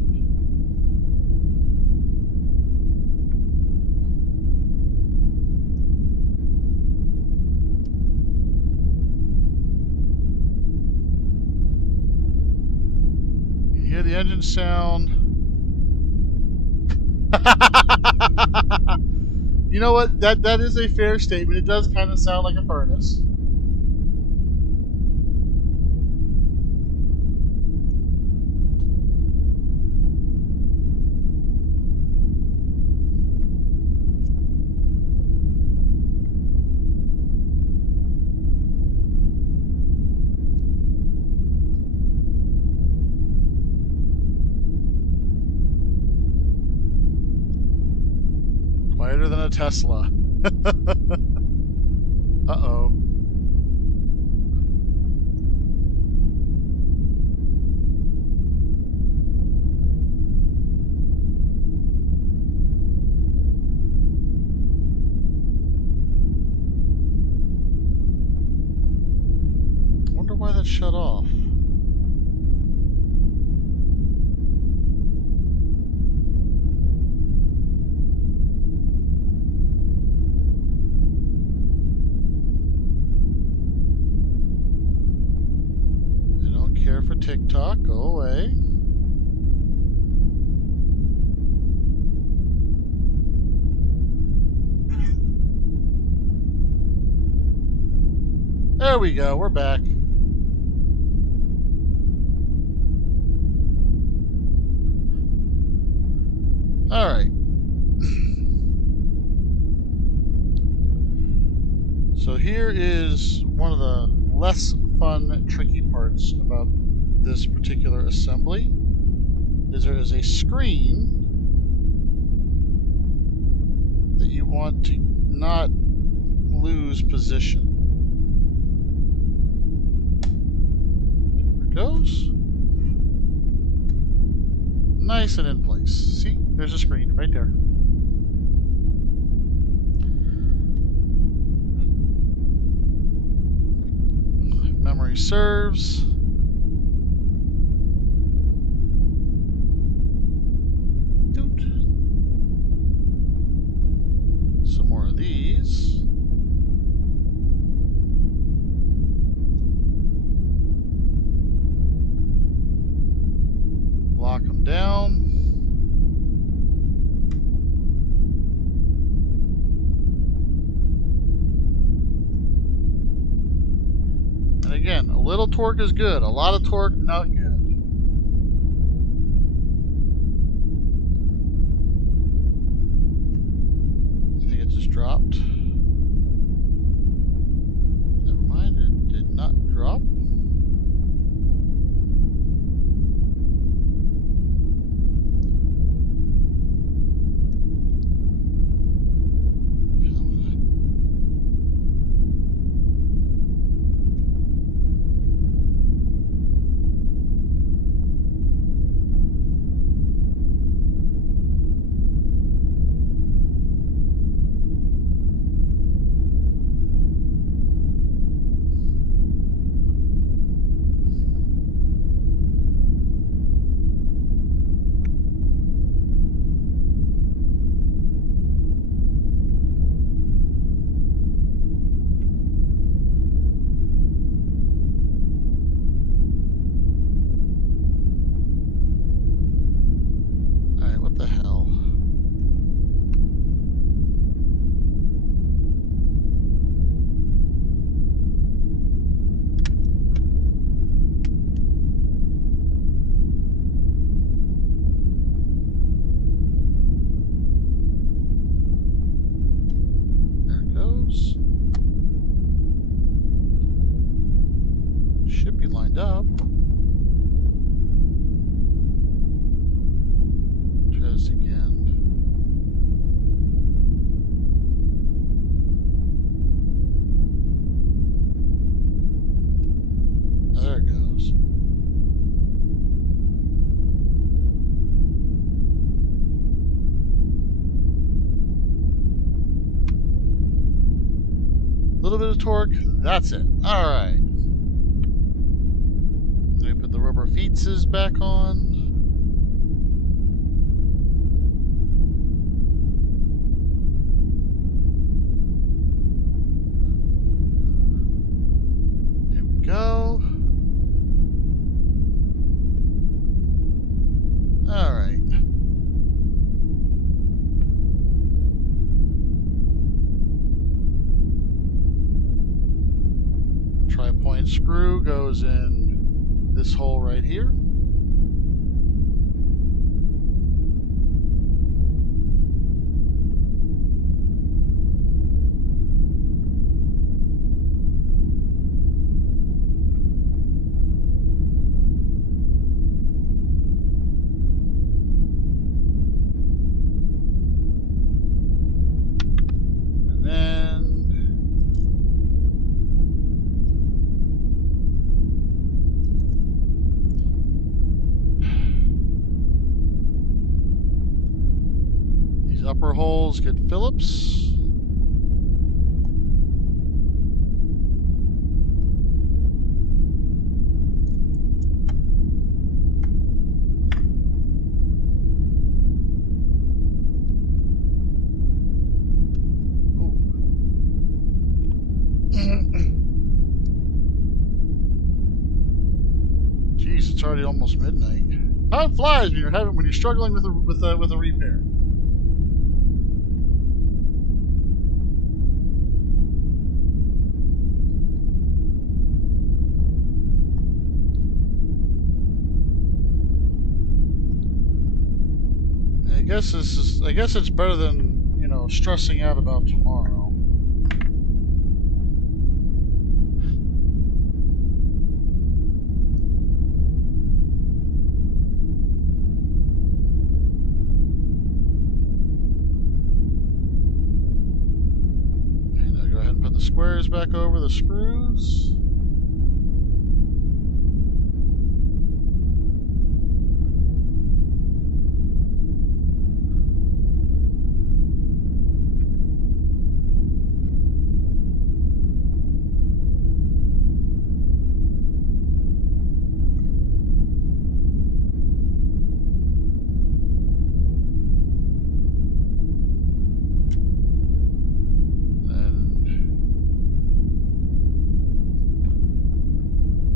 You hear the engine sound. You know what? That is a fair statement. It does kind of sound like a furnace. Quieter than a Tesla. Uh-oh. Wonder why that shut off. Care for TikTok, go away. There we go, we're back. All right. So here is one of the less fun, tricky parts about this particular assembly. Is there is a screen that you want to not lose position. There it goes. Nice and in place. See, there's a screen right there. Memory serves. Doot. Some more of these. Lock them down. again, a little torque is good. A lot of torque, not good. I think it just dropped. Never mind, it did not drop. Should be lined up. Try this again. There it goes. A little bit of torque, that's it. Alright. Let me put the rubber feetses back on. There we go. Alright. Tri-point screw goes in this hole right here. Upper holes get Phillips. Jeez, it's already almost midnight. Time flies when you're struggling with a repair. I guess it's better than, you know, stressing out about tomorrow. Okay, now go ahead and put the squares back over the screws.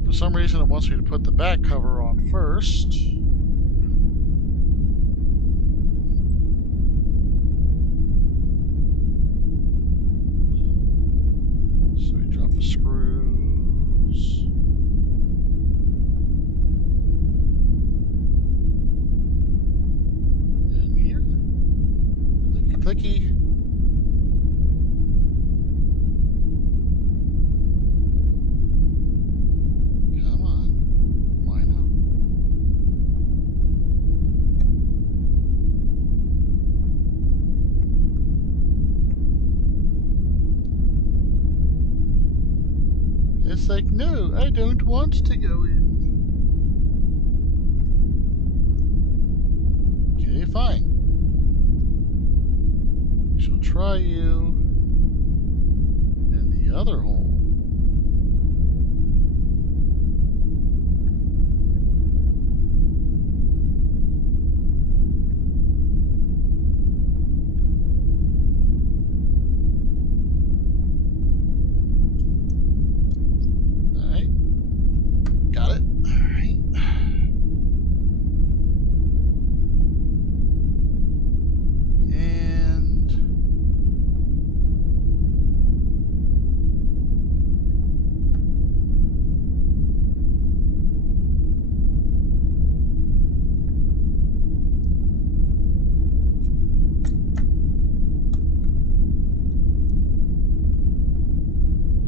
For some reason, it wants me to put the back cover on first. So we drop the screws. it's like, no, I don't want to go in. Okay, fine. We shall try you in the other hole. Alright. Got it. Alright. And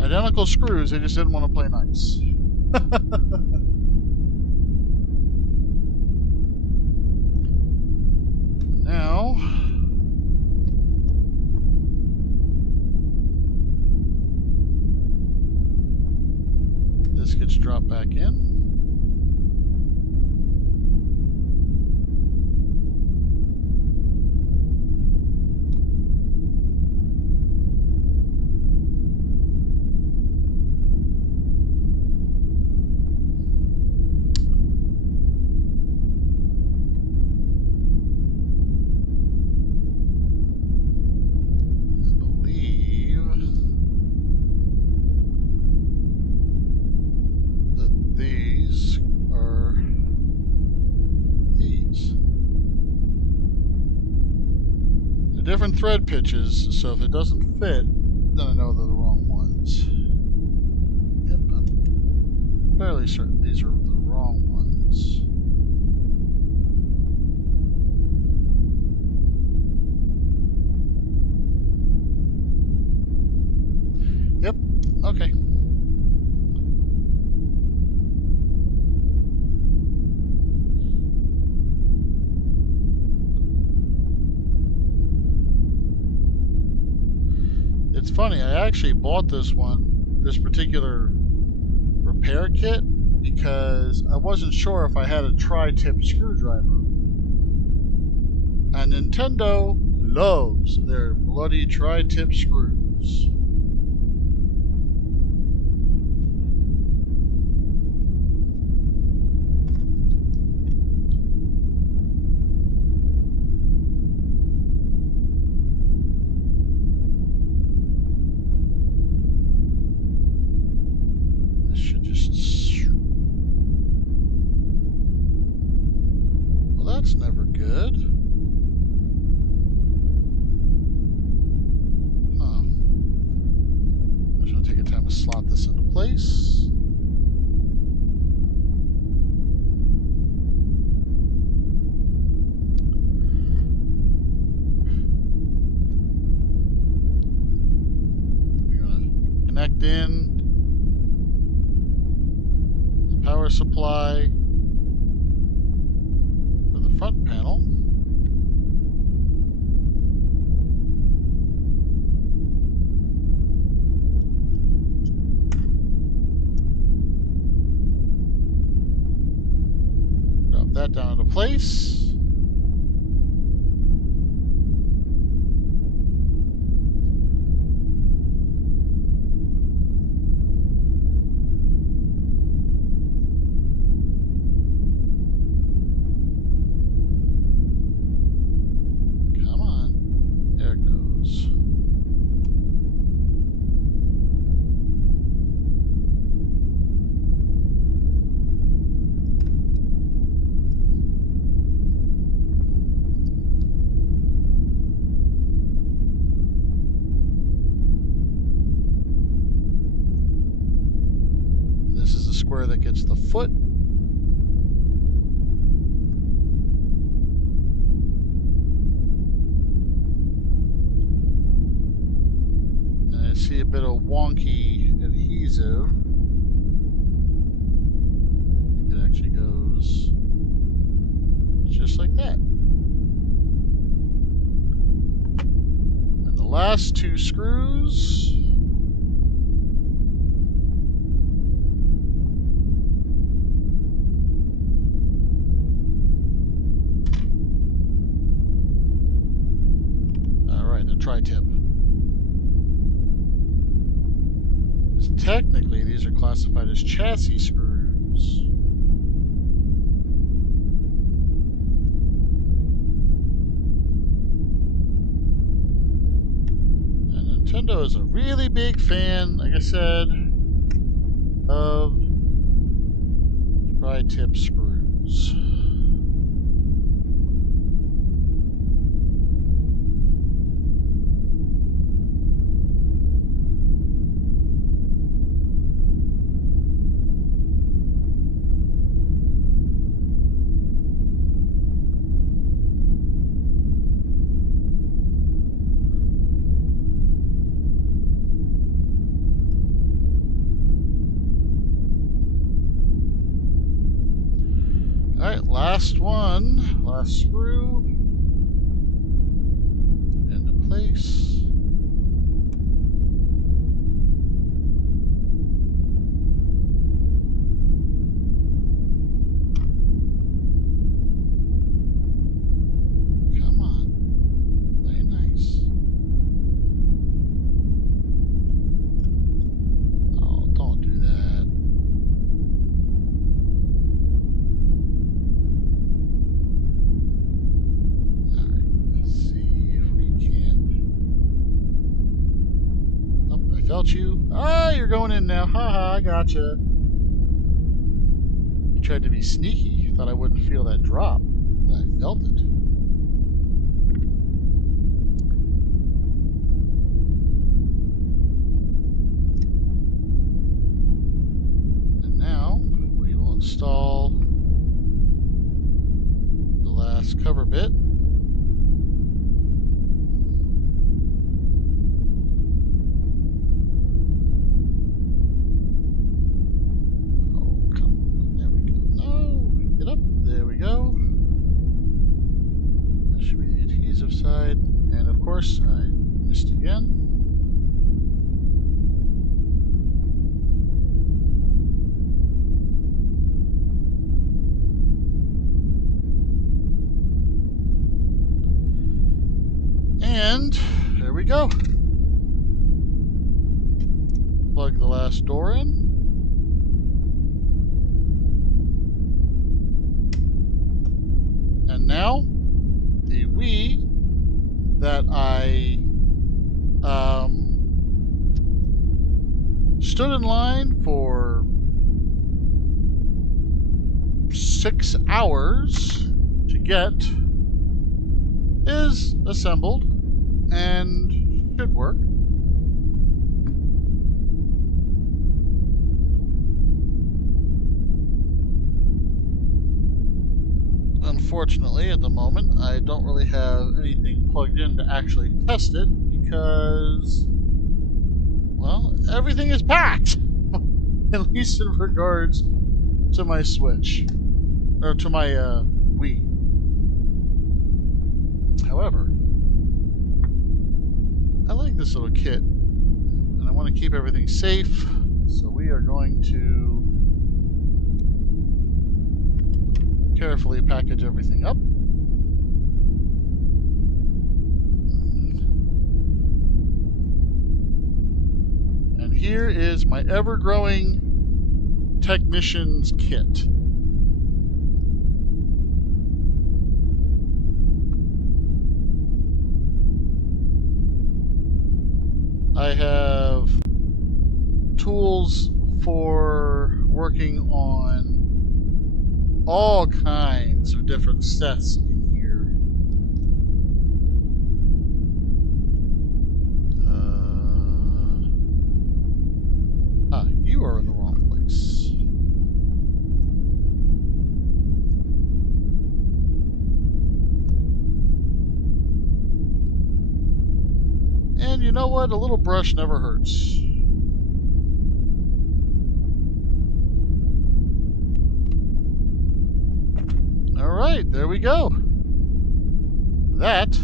identical screws, they just didn't want to play nice. Now, this gets dropped back in. Different thread pitches, so if it doesn't fit, then I know they're the wrong ones. Yep, I'm fairly certain these are the wrong ones. Yep, okay. It's funny, I actually bought this particular repair kit, because I wasn't sure if I had a tri-tip screwdriver. And Nintendo loves their bloody tri-tip screws. That's never good. Huh. I'm just going to take a time to slot this into place. We're going to connect in the power supply front panel. Drop that down into place. Square that gets the foot. And I see a bit of wonky adhesive. I think it actually goes just like that. And the last two screws technically these are classified as chassis screws. And Nintendo is a really big fan, like I said, of tri-tip screws. Alright, last one. Last screw. Into place. Come on. Play nice. Oh, don't do that. Felt you. Ah, you're going in now. Haha, I gotcha. You tried to be sneaky. Thought I wouldn't feel that drop. But I felt it. And now we will install the last cover bit. Side, and of course I missed again. And there we go. Plug the last door in. And now the Wii that I stood in line for 6 hours to get is assembled and should work. Unfortunately, at the moment, I don't really have anything plugged in to actually test it because, well, everything is packed, at least in regards to my Switch, or to my Wii. However, I like this little kit, and I want to keep everything safe, so we are going to carefully package everything up. And here is my ever-growing Technician's kit. I have tools for working on all kinds of different sets in here. You are in the wrong place. And you know what? A little brush never hurts. Alright, there we go. That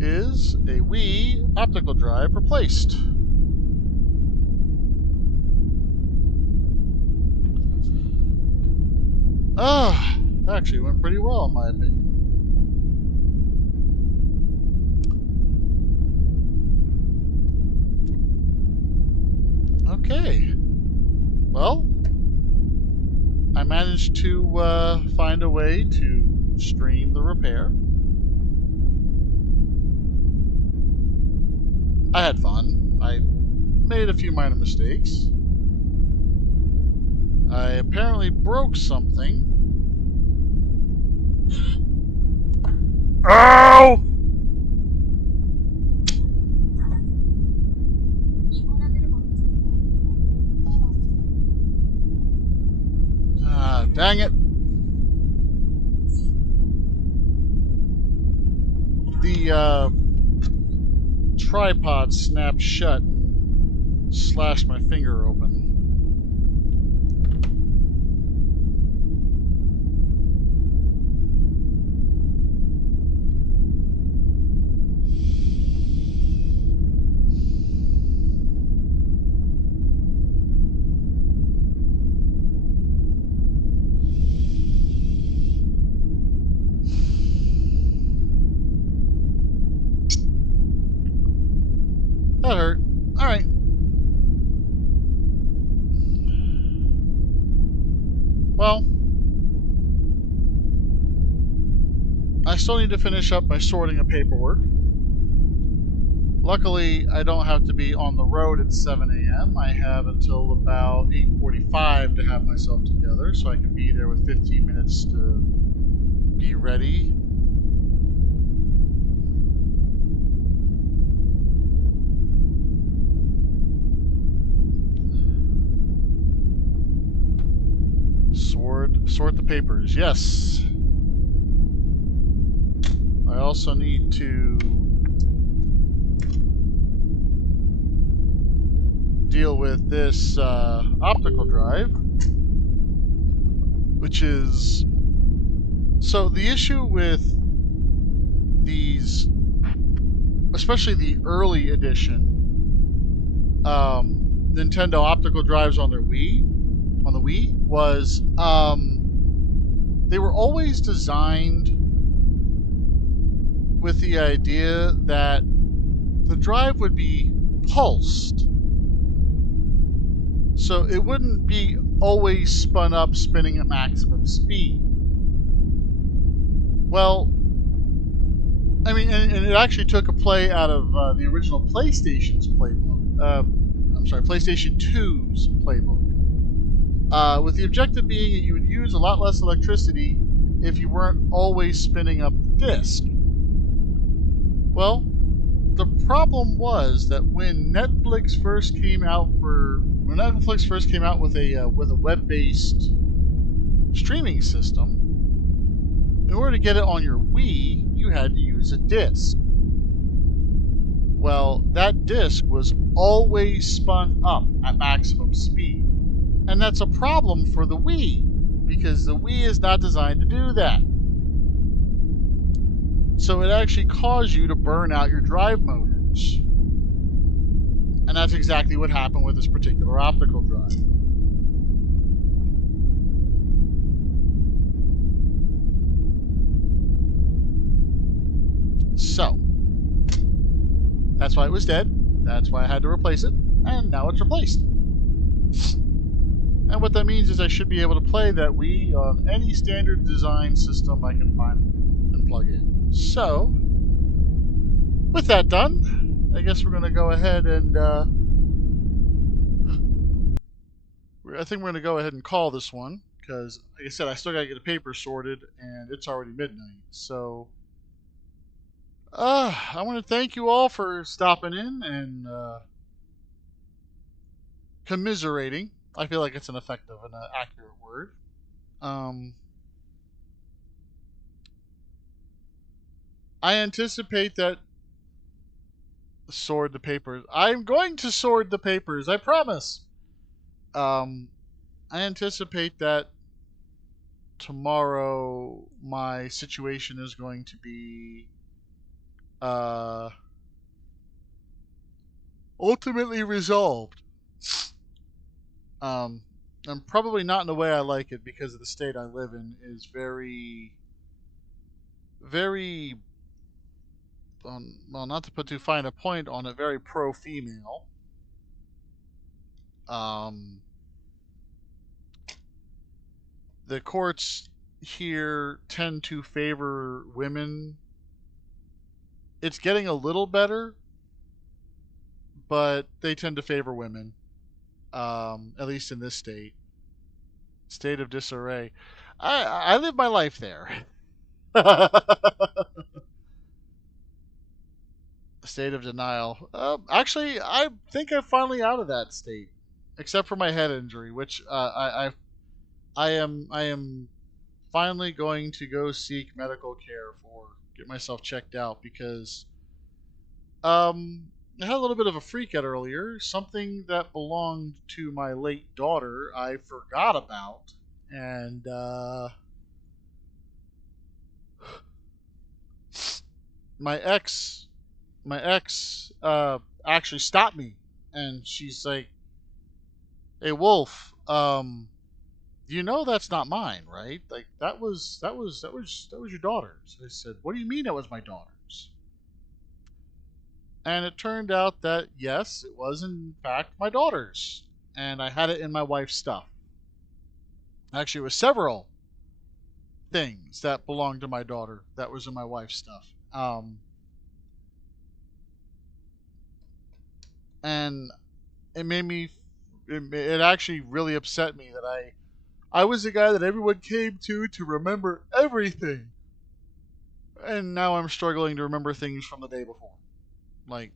is a Wii optical drive replaced. Actually went pretty well in my opinion. Okay. Well, I managed to find a way to stream the repair. I had fun. I made a few minor mistakes. I apparently broke something. Ow! Ah, dang it. The tripod snapped shut and slashed my finger open. That hurt. Alright. Well, I still need to finish up my sorting of paperwork. Luckily, I don't have to be on the road at 7 a.m. I have until about 8:45 to have myself together, so I can be there with 15 minutes to be ready. Sort the papers. Yes. I also need to deal with this optical drive, which is... So the issue with these, especially the early edition Nintendo optical drives on their on the Wii, was they were always designed with the idea that the drive would be pulsed. So it wouldn't be always spun up, spinning at maximum speed. Well, I mean, and it actually took a play out of the original PlayStation's playbook. I'm sorry, PlayStation 2's playbook. With the objective being that you would use a lot less electricity if you weren't always spinning up the disc. Well, the problem was that when Netflix first came out with a web-based streaming system, in order to get it on your Wii, you had to use a disc. Well, that disc was always spun up at maximum speed. And that's a problem for the Wii, because the Wii is not designed to do that. So it actually caused you to burn out your drive motors. And that's exactly what happened with this particular optical drive. So, that's why it was dead. That's why I had to replace it. And now it's replaced. And what that means is I should be able to play that Wii on any standard design system I can find and plug in. So, with that done, I guess we're going to go ahead and I think we're going to go ahead and call this one, because, like I said, I still got to get the papers sorted, and it's already midnight. So, I want to thank you all for stopping in and commiserating. I feel like it's an effective and accurate word. Um, I anticipate that sword the papers. I'm going to sword the papers. I promise. Um, I anticipate that tomorrow my situation is going to be uh, ultimately resolved. Um, and probably not in the way I like it, because the state I live in is very, very, well, not to put too fine a point on it, very pro female. Um, the courts here tend to favor women. It's getting a little better, but they tend to favor women. At least in this state of disarray. I live my life there. State of denial. Actually, I think I'm finally out of that state, except for my head injury, which I am finally going to go seek medical care for, get myself checked out because I had a little bit of a freak out earlier. Something that belonged to my late daughter I forgot about, and my ex actually stopped me, and she's like, "Hey, Wolf, you know that's not mine, right? Like that was your daughter's." I said, "What do you mean that was my daughter's?" And it turned out that yes, it was in fact my daughter's, and I had it in my wife's stuff. Actually, it was several things that belonged to my daughter that was in my wife's stuff. And it made me. It actually really upset me that I was the guy that everyone came to remember everything, and now I'm struggling to remember things from the day before. Like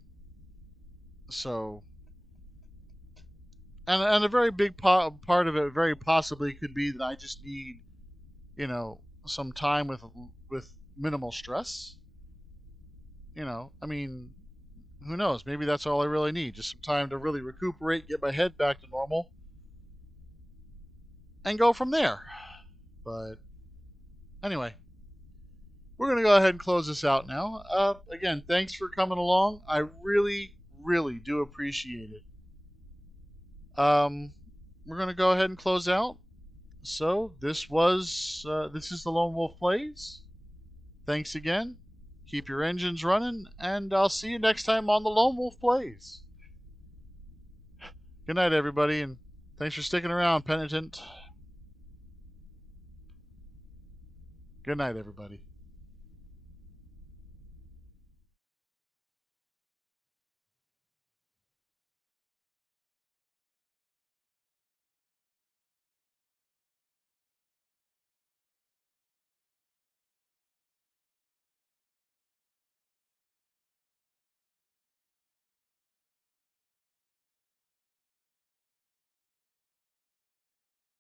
so, and a very big part of it very possibly could be that I just need some time with minimal stress. I mean, who knows? Maybe that's all I really need, just some time to really recuperate, get my head back to normal, and go from there. But anyway, we're going to go ahead and close this out now. Again, thanks for coming along. I really, really do appreciate it. We're going to go ahead and close out. So this is the Lone Wolf Plays. Thanks again. Keep your engines running, and I'll see you next time on the Lone Wolf Plays. Good night, everybody, and thanks for sticking around, Penitent. Good night, everybody.